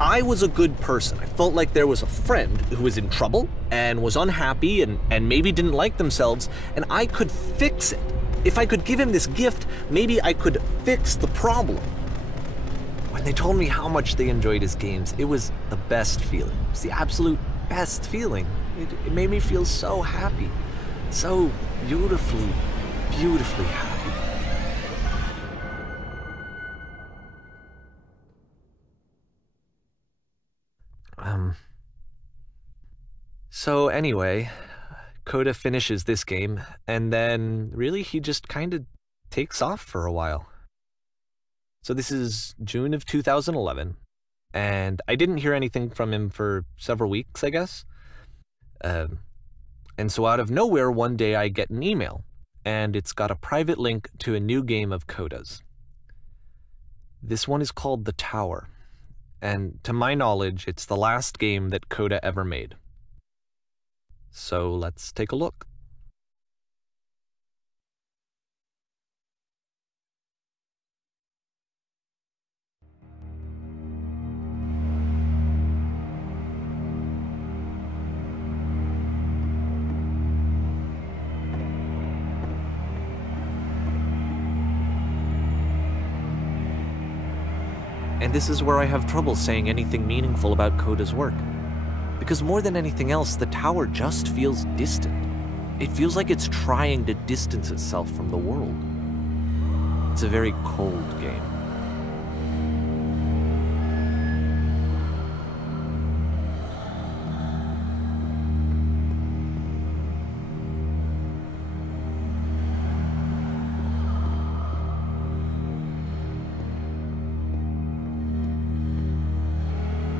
I was a good person. I felt like there was a friend who was in trouble and was unhappy and maybe didn't like themselves, and I could fix it. If I could give him this gift, maybe I could fix the problem. When they told me how much they enjoyed his games, it was the best feeling. It was the absolute best feeling. It made me feel so happy, so beautifully, beautifully happy. So anyway, Coda finishes this game, and then really he just kind of takes off for a while. So this is June of 2011, and I didn't hear anything from him for several weeks, I guess. And so out of nowhere, one day I get an email, and it's got a private link to a new game of Coda's. This one is called The Tower, and to my knowledge, it's the last game that Coda ever made. So let's take a look. And this is where I have trouble saying anything meaningful about Coda's work. Because more than anything else, the tower just feels distant. It feels like it's trying to distance itself from the world. It's a very cold game.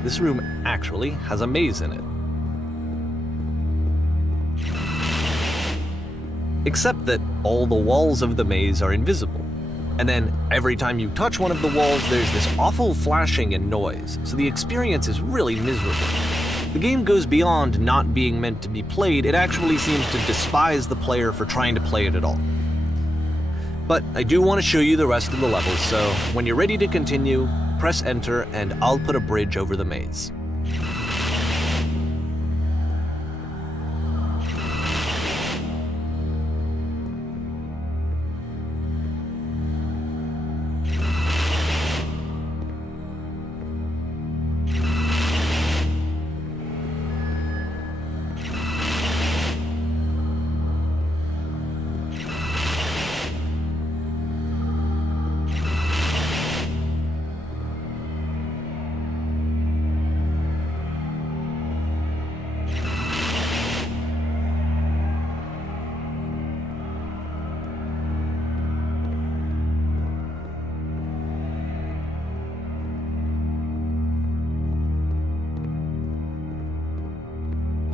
This room actually has a maze in it. Except that all the walls of the maze are invisible. And then every time you touch one of the walls, there's this awful flashing and noise, so the experience is really miserable. The game goes beyond not being meant to be played, it actually seems to despise the player for trying to play it at all. But I do want to show you the rest of the levels, so when you're ready to continue, press enter and I'll put a bridge over the maze.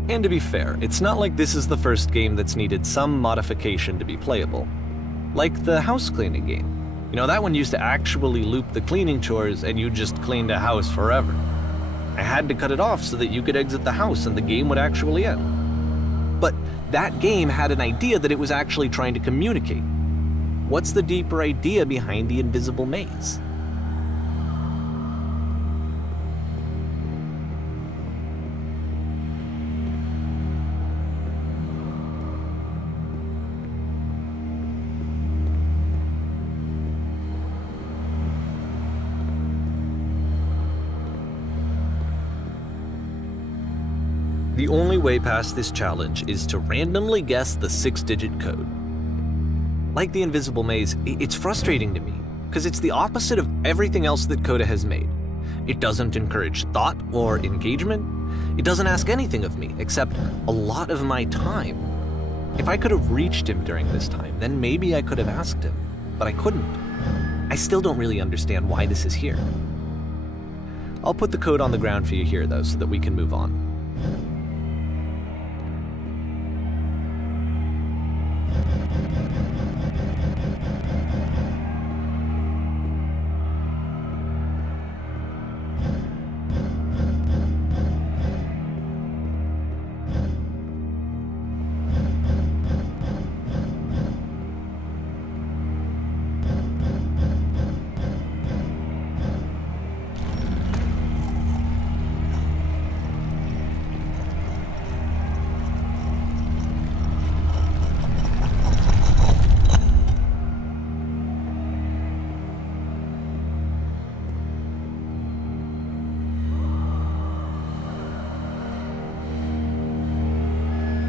And to be fair, it's not like this is the first game that's needed some modification to be playable. Like the house cleaning game. You know, that one used to actually loop the cleaning chores and you just cleaned a house forever. I had to cut it off so that you could exit the house and the game would actually end. But that game had an idea that it was actually trying to communicate. What's the deeper idea behind the invisible maze? The only way past this challenge is to randomly guess the 6-digit code. Like the invisible maze, it's frustrating to me, because it's the opposite of everything else that Coda has made. It doesn't encourage thought or engagement. It doesn't ask anything of me, except a lot of my time. If I could have reached him during this time, then maybe I could have asked him, but I couldn't. I still don't really understand why this is here. I'll put the code on the ground for you here, though, so that we can move on.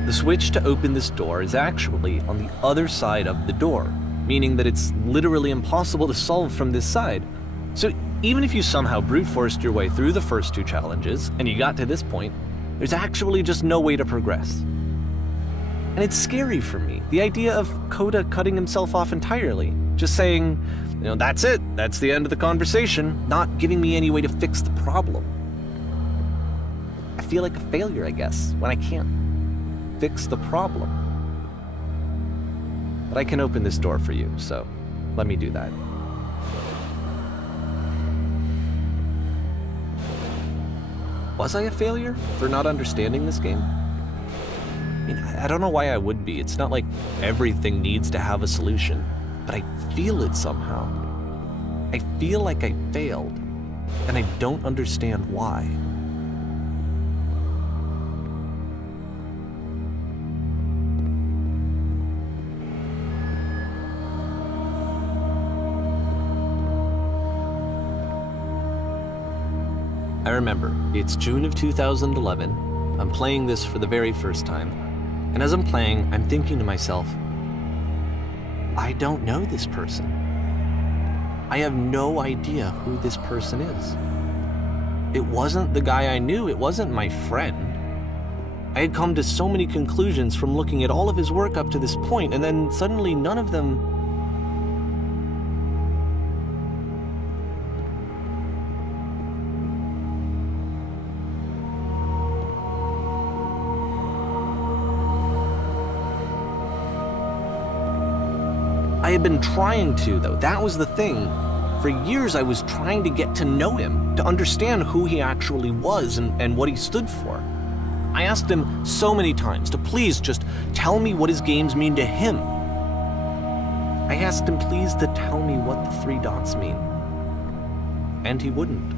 The switch to open this door is actually on the other side of the door, meaning that it's literally impossible to solve from this side. So even if you somehow brute forced your way through the first 2 challenges and you got to this point, there's actually just no way to progress. And it's scary for me, the idea of Coda cutting himself off entirely, just saying, you know, that's it, that's the end of the conversation, not giving me any way to fix the problem. I feel like a failure, I guess, when I can't fix the problem. But I can open this door for you, so let me do that. Was I a failure for not understanding this game? I mean, I don't know why I would be. It's not like everything needs to have a solution, but I feel it somehow. I feel like I failed, and I don't understand why. I remember, it's June of 2011, I'm playing this for the very first time, and as I'm playing, I'm thinking to myself, I don't know this person. I have no idea who this person is. It wasn't the guy I knew, it wasn't my friend. I had come to so many conclusions from looking at all of his work up to this point, and then suddenly none of them I had been trying to, though. That was the thing. For years, I was trying to get to know him, to understand who he actually was and what he stood for. I asked him so many times to please just tell me what his games mean to him. I asked him please to tell me what the 3 dots mean. And he wouldn't.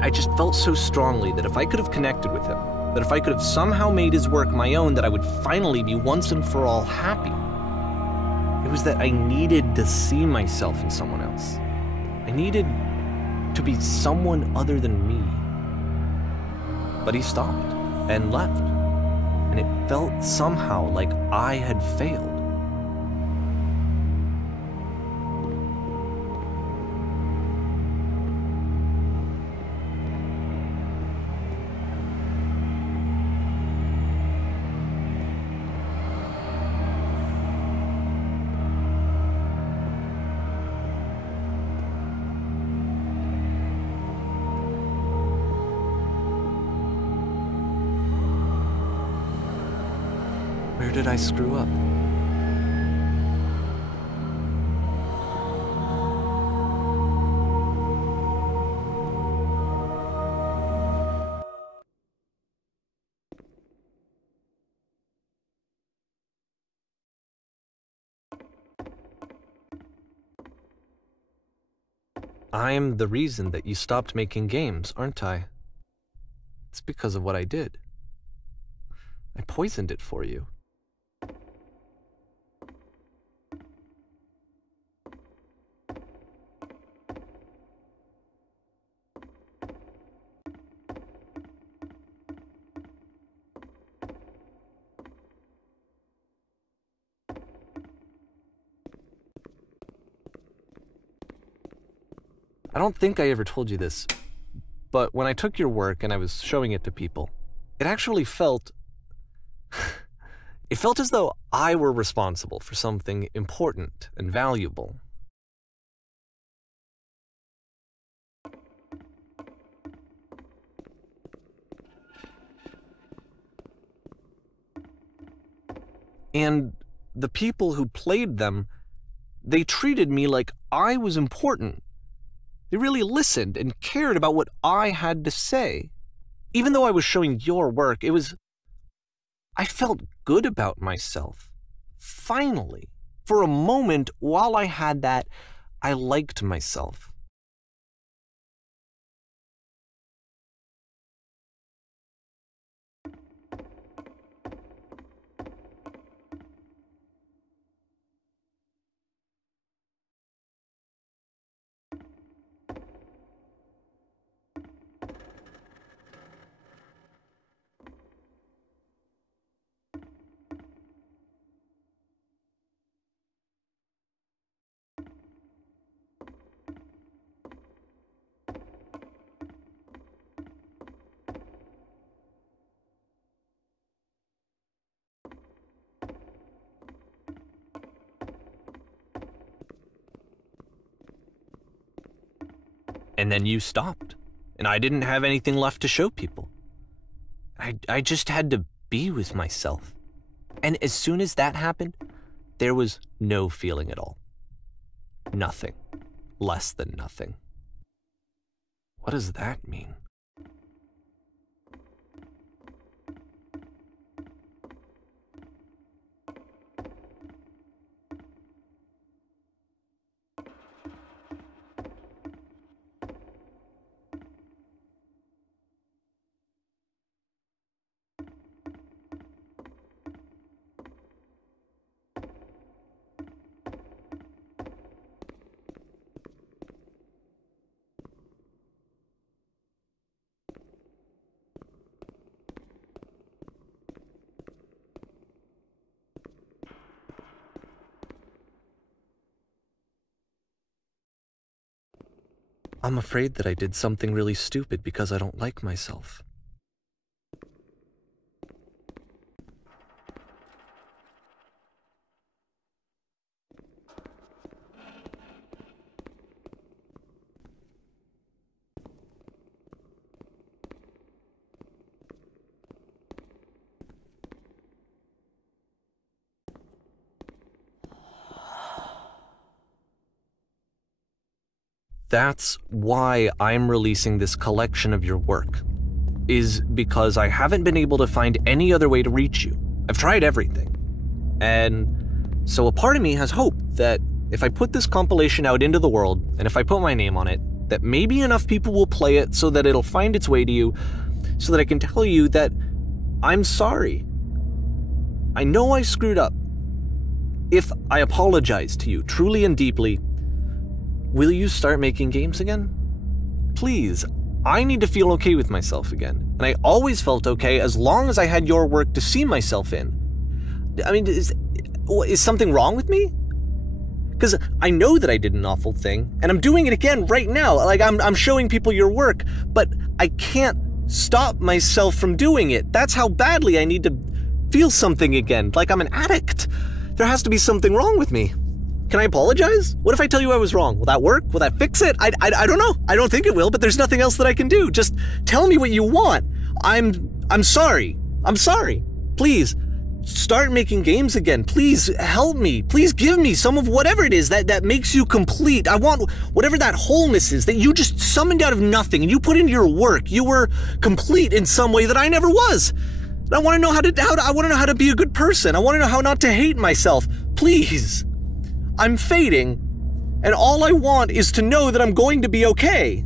I just felt so strongly that if I could have connected with him, that if I could have somehow made his work my own, that I would finally be once and for all happy. It was that I needed to see myself in someone else. I needed to be someone other than me. But he stopped and left, and it felt somehow like I had failed. Where did I screw up? I'm the reason that you stopped making games, aren't I? It's because of what I did. I poisoned it for you. I don't think I ever told you this, but when I took your work and I was showing it to people, it actually felt... it felt as though I were responsible for something important and valuable. And the people who played them, they treated me like I was important. They really listened and cared about what I had to say. Even though I was showing your work, I felt good about myself. Finally. For a moment, while I had that, I liked myself. And then you stopped, and I didn't have anything left to show people. I just had to be with myself. And as soon as that happened, there was no feeling at all. Nothing. Less than nothing. What does that mean? I'm afraid that I did something really stupid because I don't like myself. That's why I'm releasing this collection of your work, is because I haven't been able to find any other way to reach you. I've tried everything. And so a part of me has hope that if I put this compilation out into the world, and if I put my name on it, that maybe enough people will play it so that it'll find its way to you, so that I can tell you that I'm sorry. I know I screwed up. If I apologize to you truly and deeply, will you start making games again? Please, I need to feel okay with myself again, and I always felt okay as long as I had your work to see myself in. I mean, is something wrong with me? Because I know that I did an awful thing, and I'm doing it again right now. Like, I'm showing people your work, but I can't stop myself from doing it. That's how badly I need to feel something again, like I'm an addict. There has to be something wrong with me. Can I apologize? What if I tell you I was wrong? Will that work? Will that fix it? I don't know. I don't think it will, but there's nothing else that I can do. Just tell me what you want. I'm sorry. I'm sorry. Please. Start making games again. Please help me. Please give me some of whatever it is that makes you complete. I want whatever that wholeness is that you just summoned out of nothing and you put into your work. You were complete in some way that I never was. And I want to know how to be a good person. I want to know how not to hate myself. Please. I'm fading, and all I want is to know that I'm going to be okay.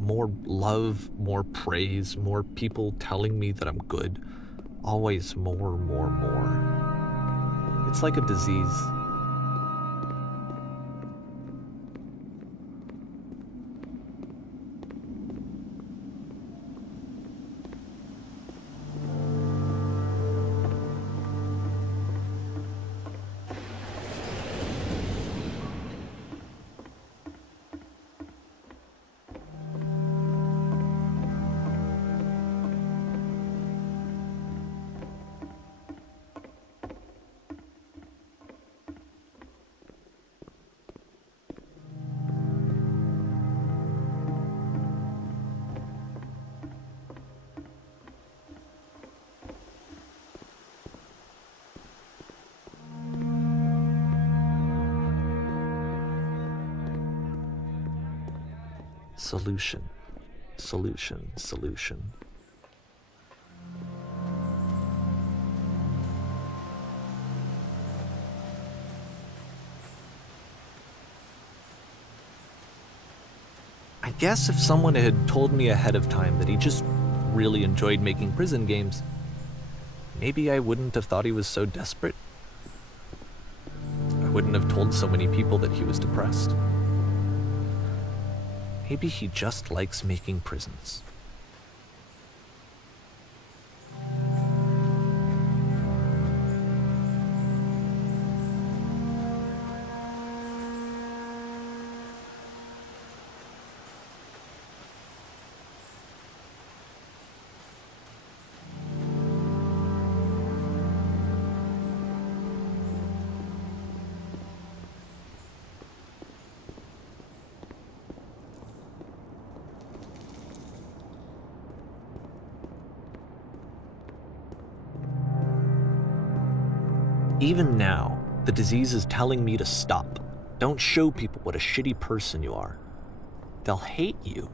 More love, more praise, more people telling me that I'm good. Always more. It's like a disease. Solution. I guess if someone had told me ahead of time that he just really enjoyed making prison games, maybe I wouldn't have thought he was so desperate. I wouldn't have told so many people that he was depressed. Maybe he just likes making prisons. Even now, the disease is telling me to stop. Don't show people what a shitty person you are. They'll hate you.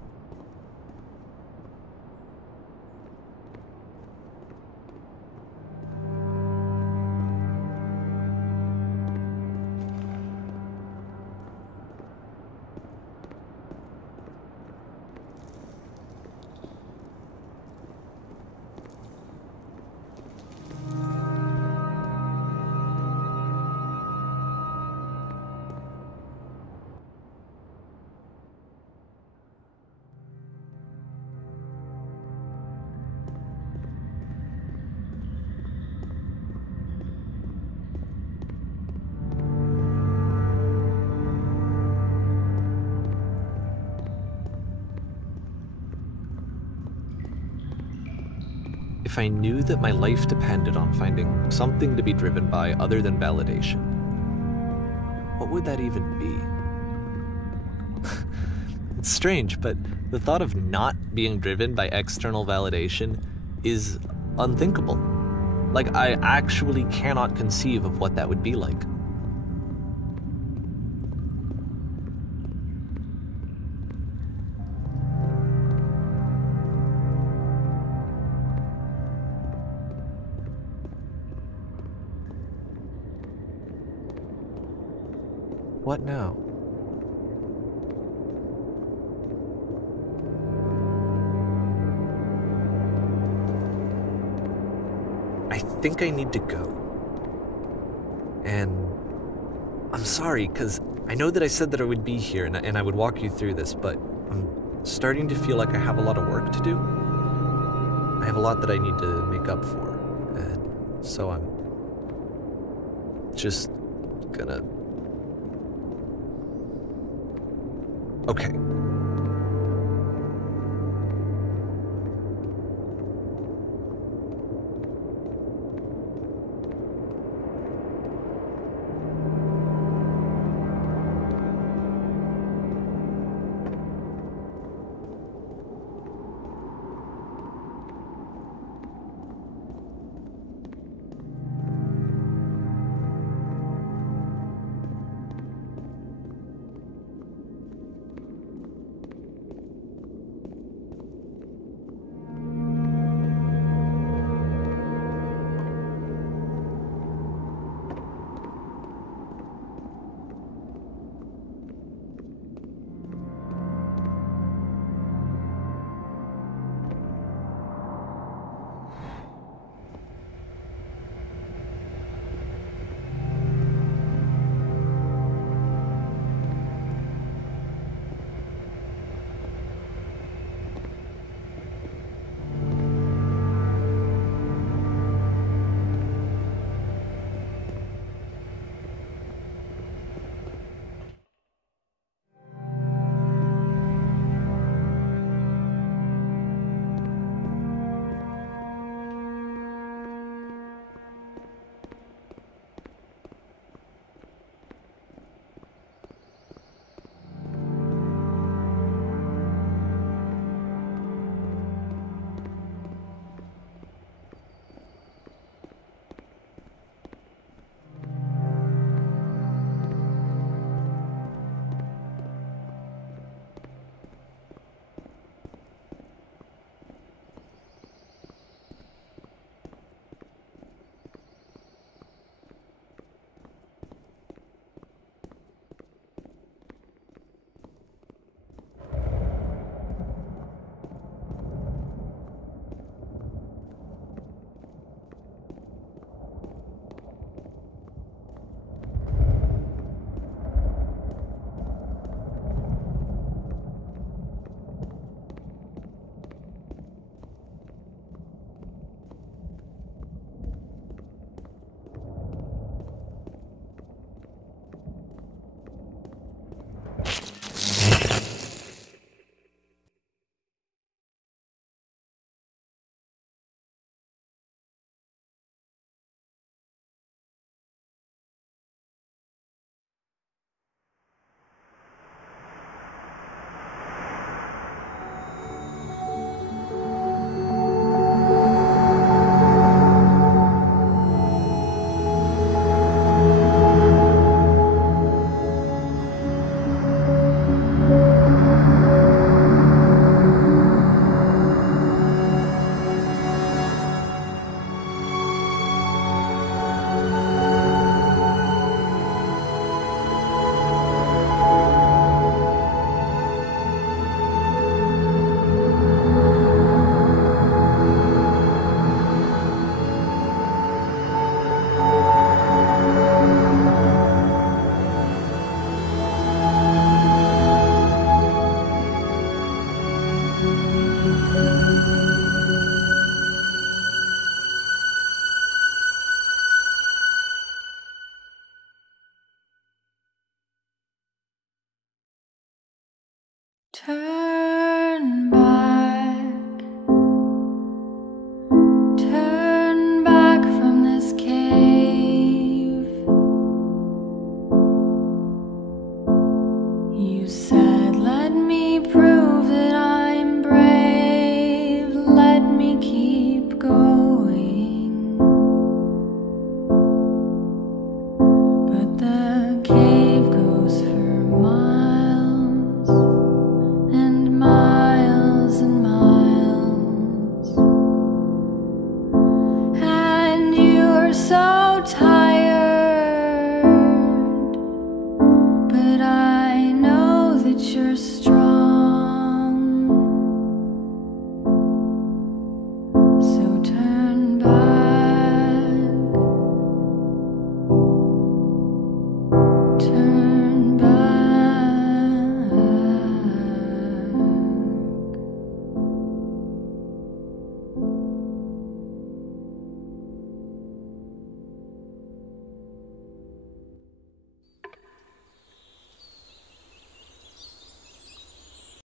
If I knew that my life depended on finding something to be driven by other than validation, what would that even be? It's strange, but The thought of not being driven by external validation is unthinkable. Like, I actually cannot conceive of what that would be like. What now? I think I need to go. And I'm sorry, because I know that I said that I would be here and I would walk you through this, but I'm starting to feel like I have a lot of work to do. I have a lot that I need to make up for, and so I'm just gonna... Okay.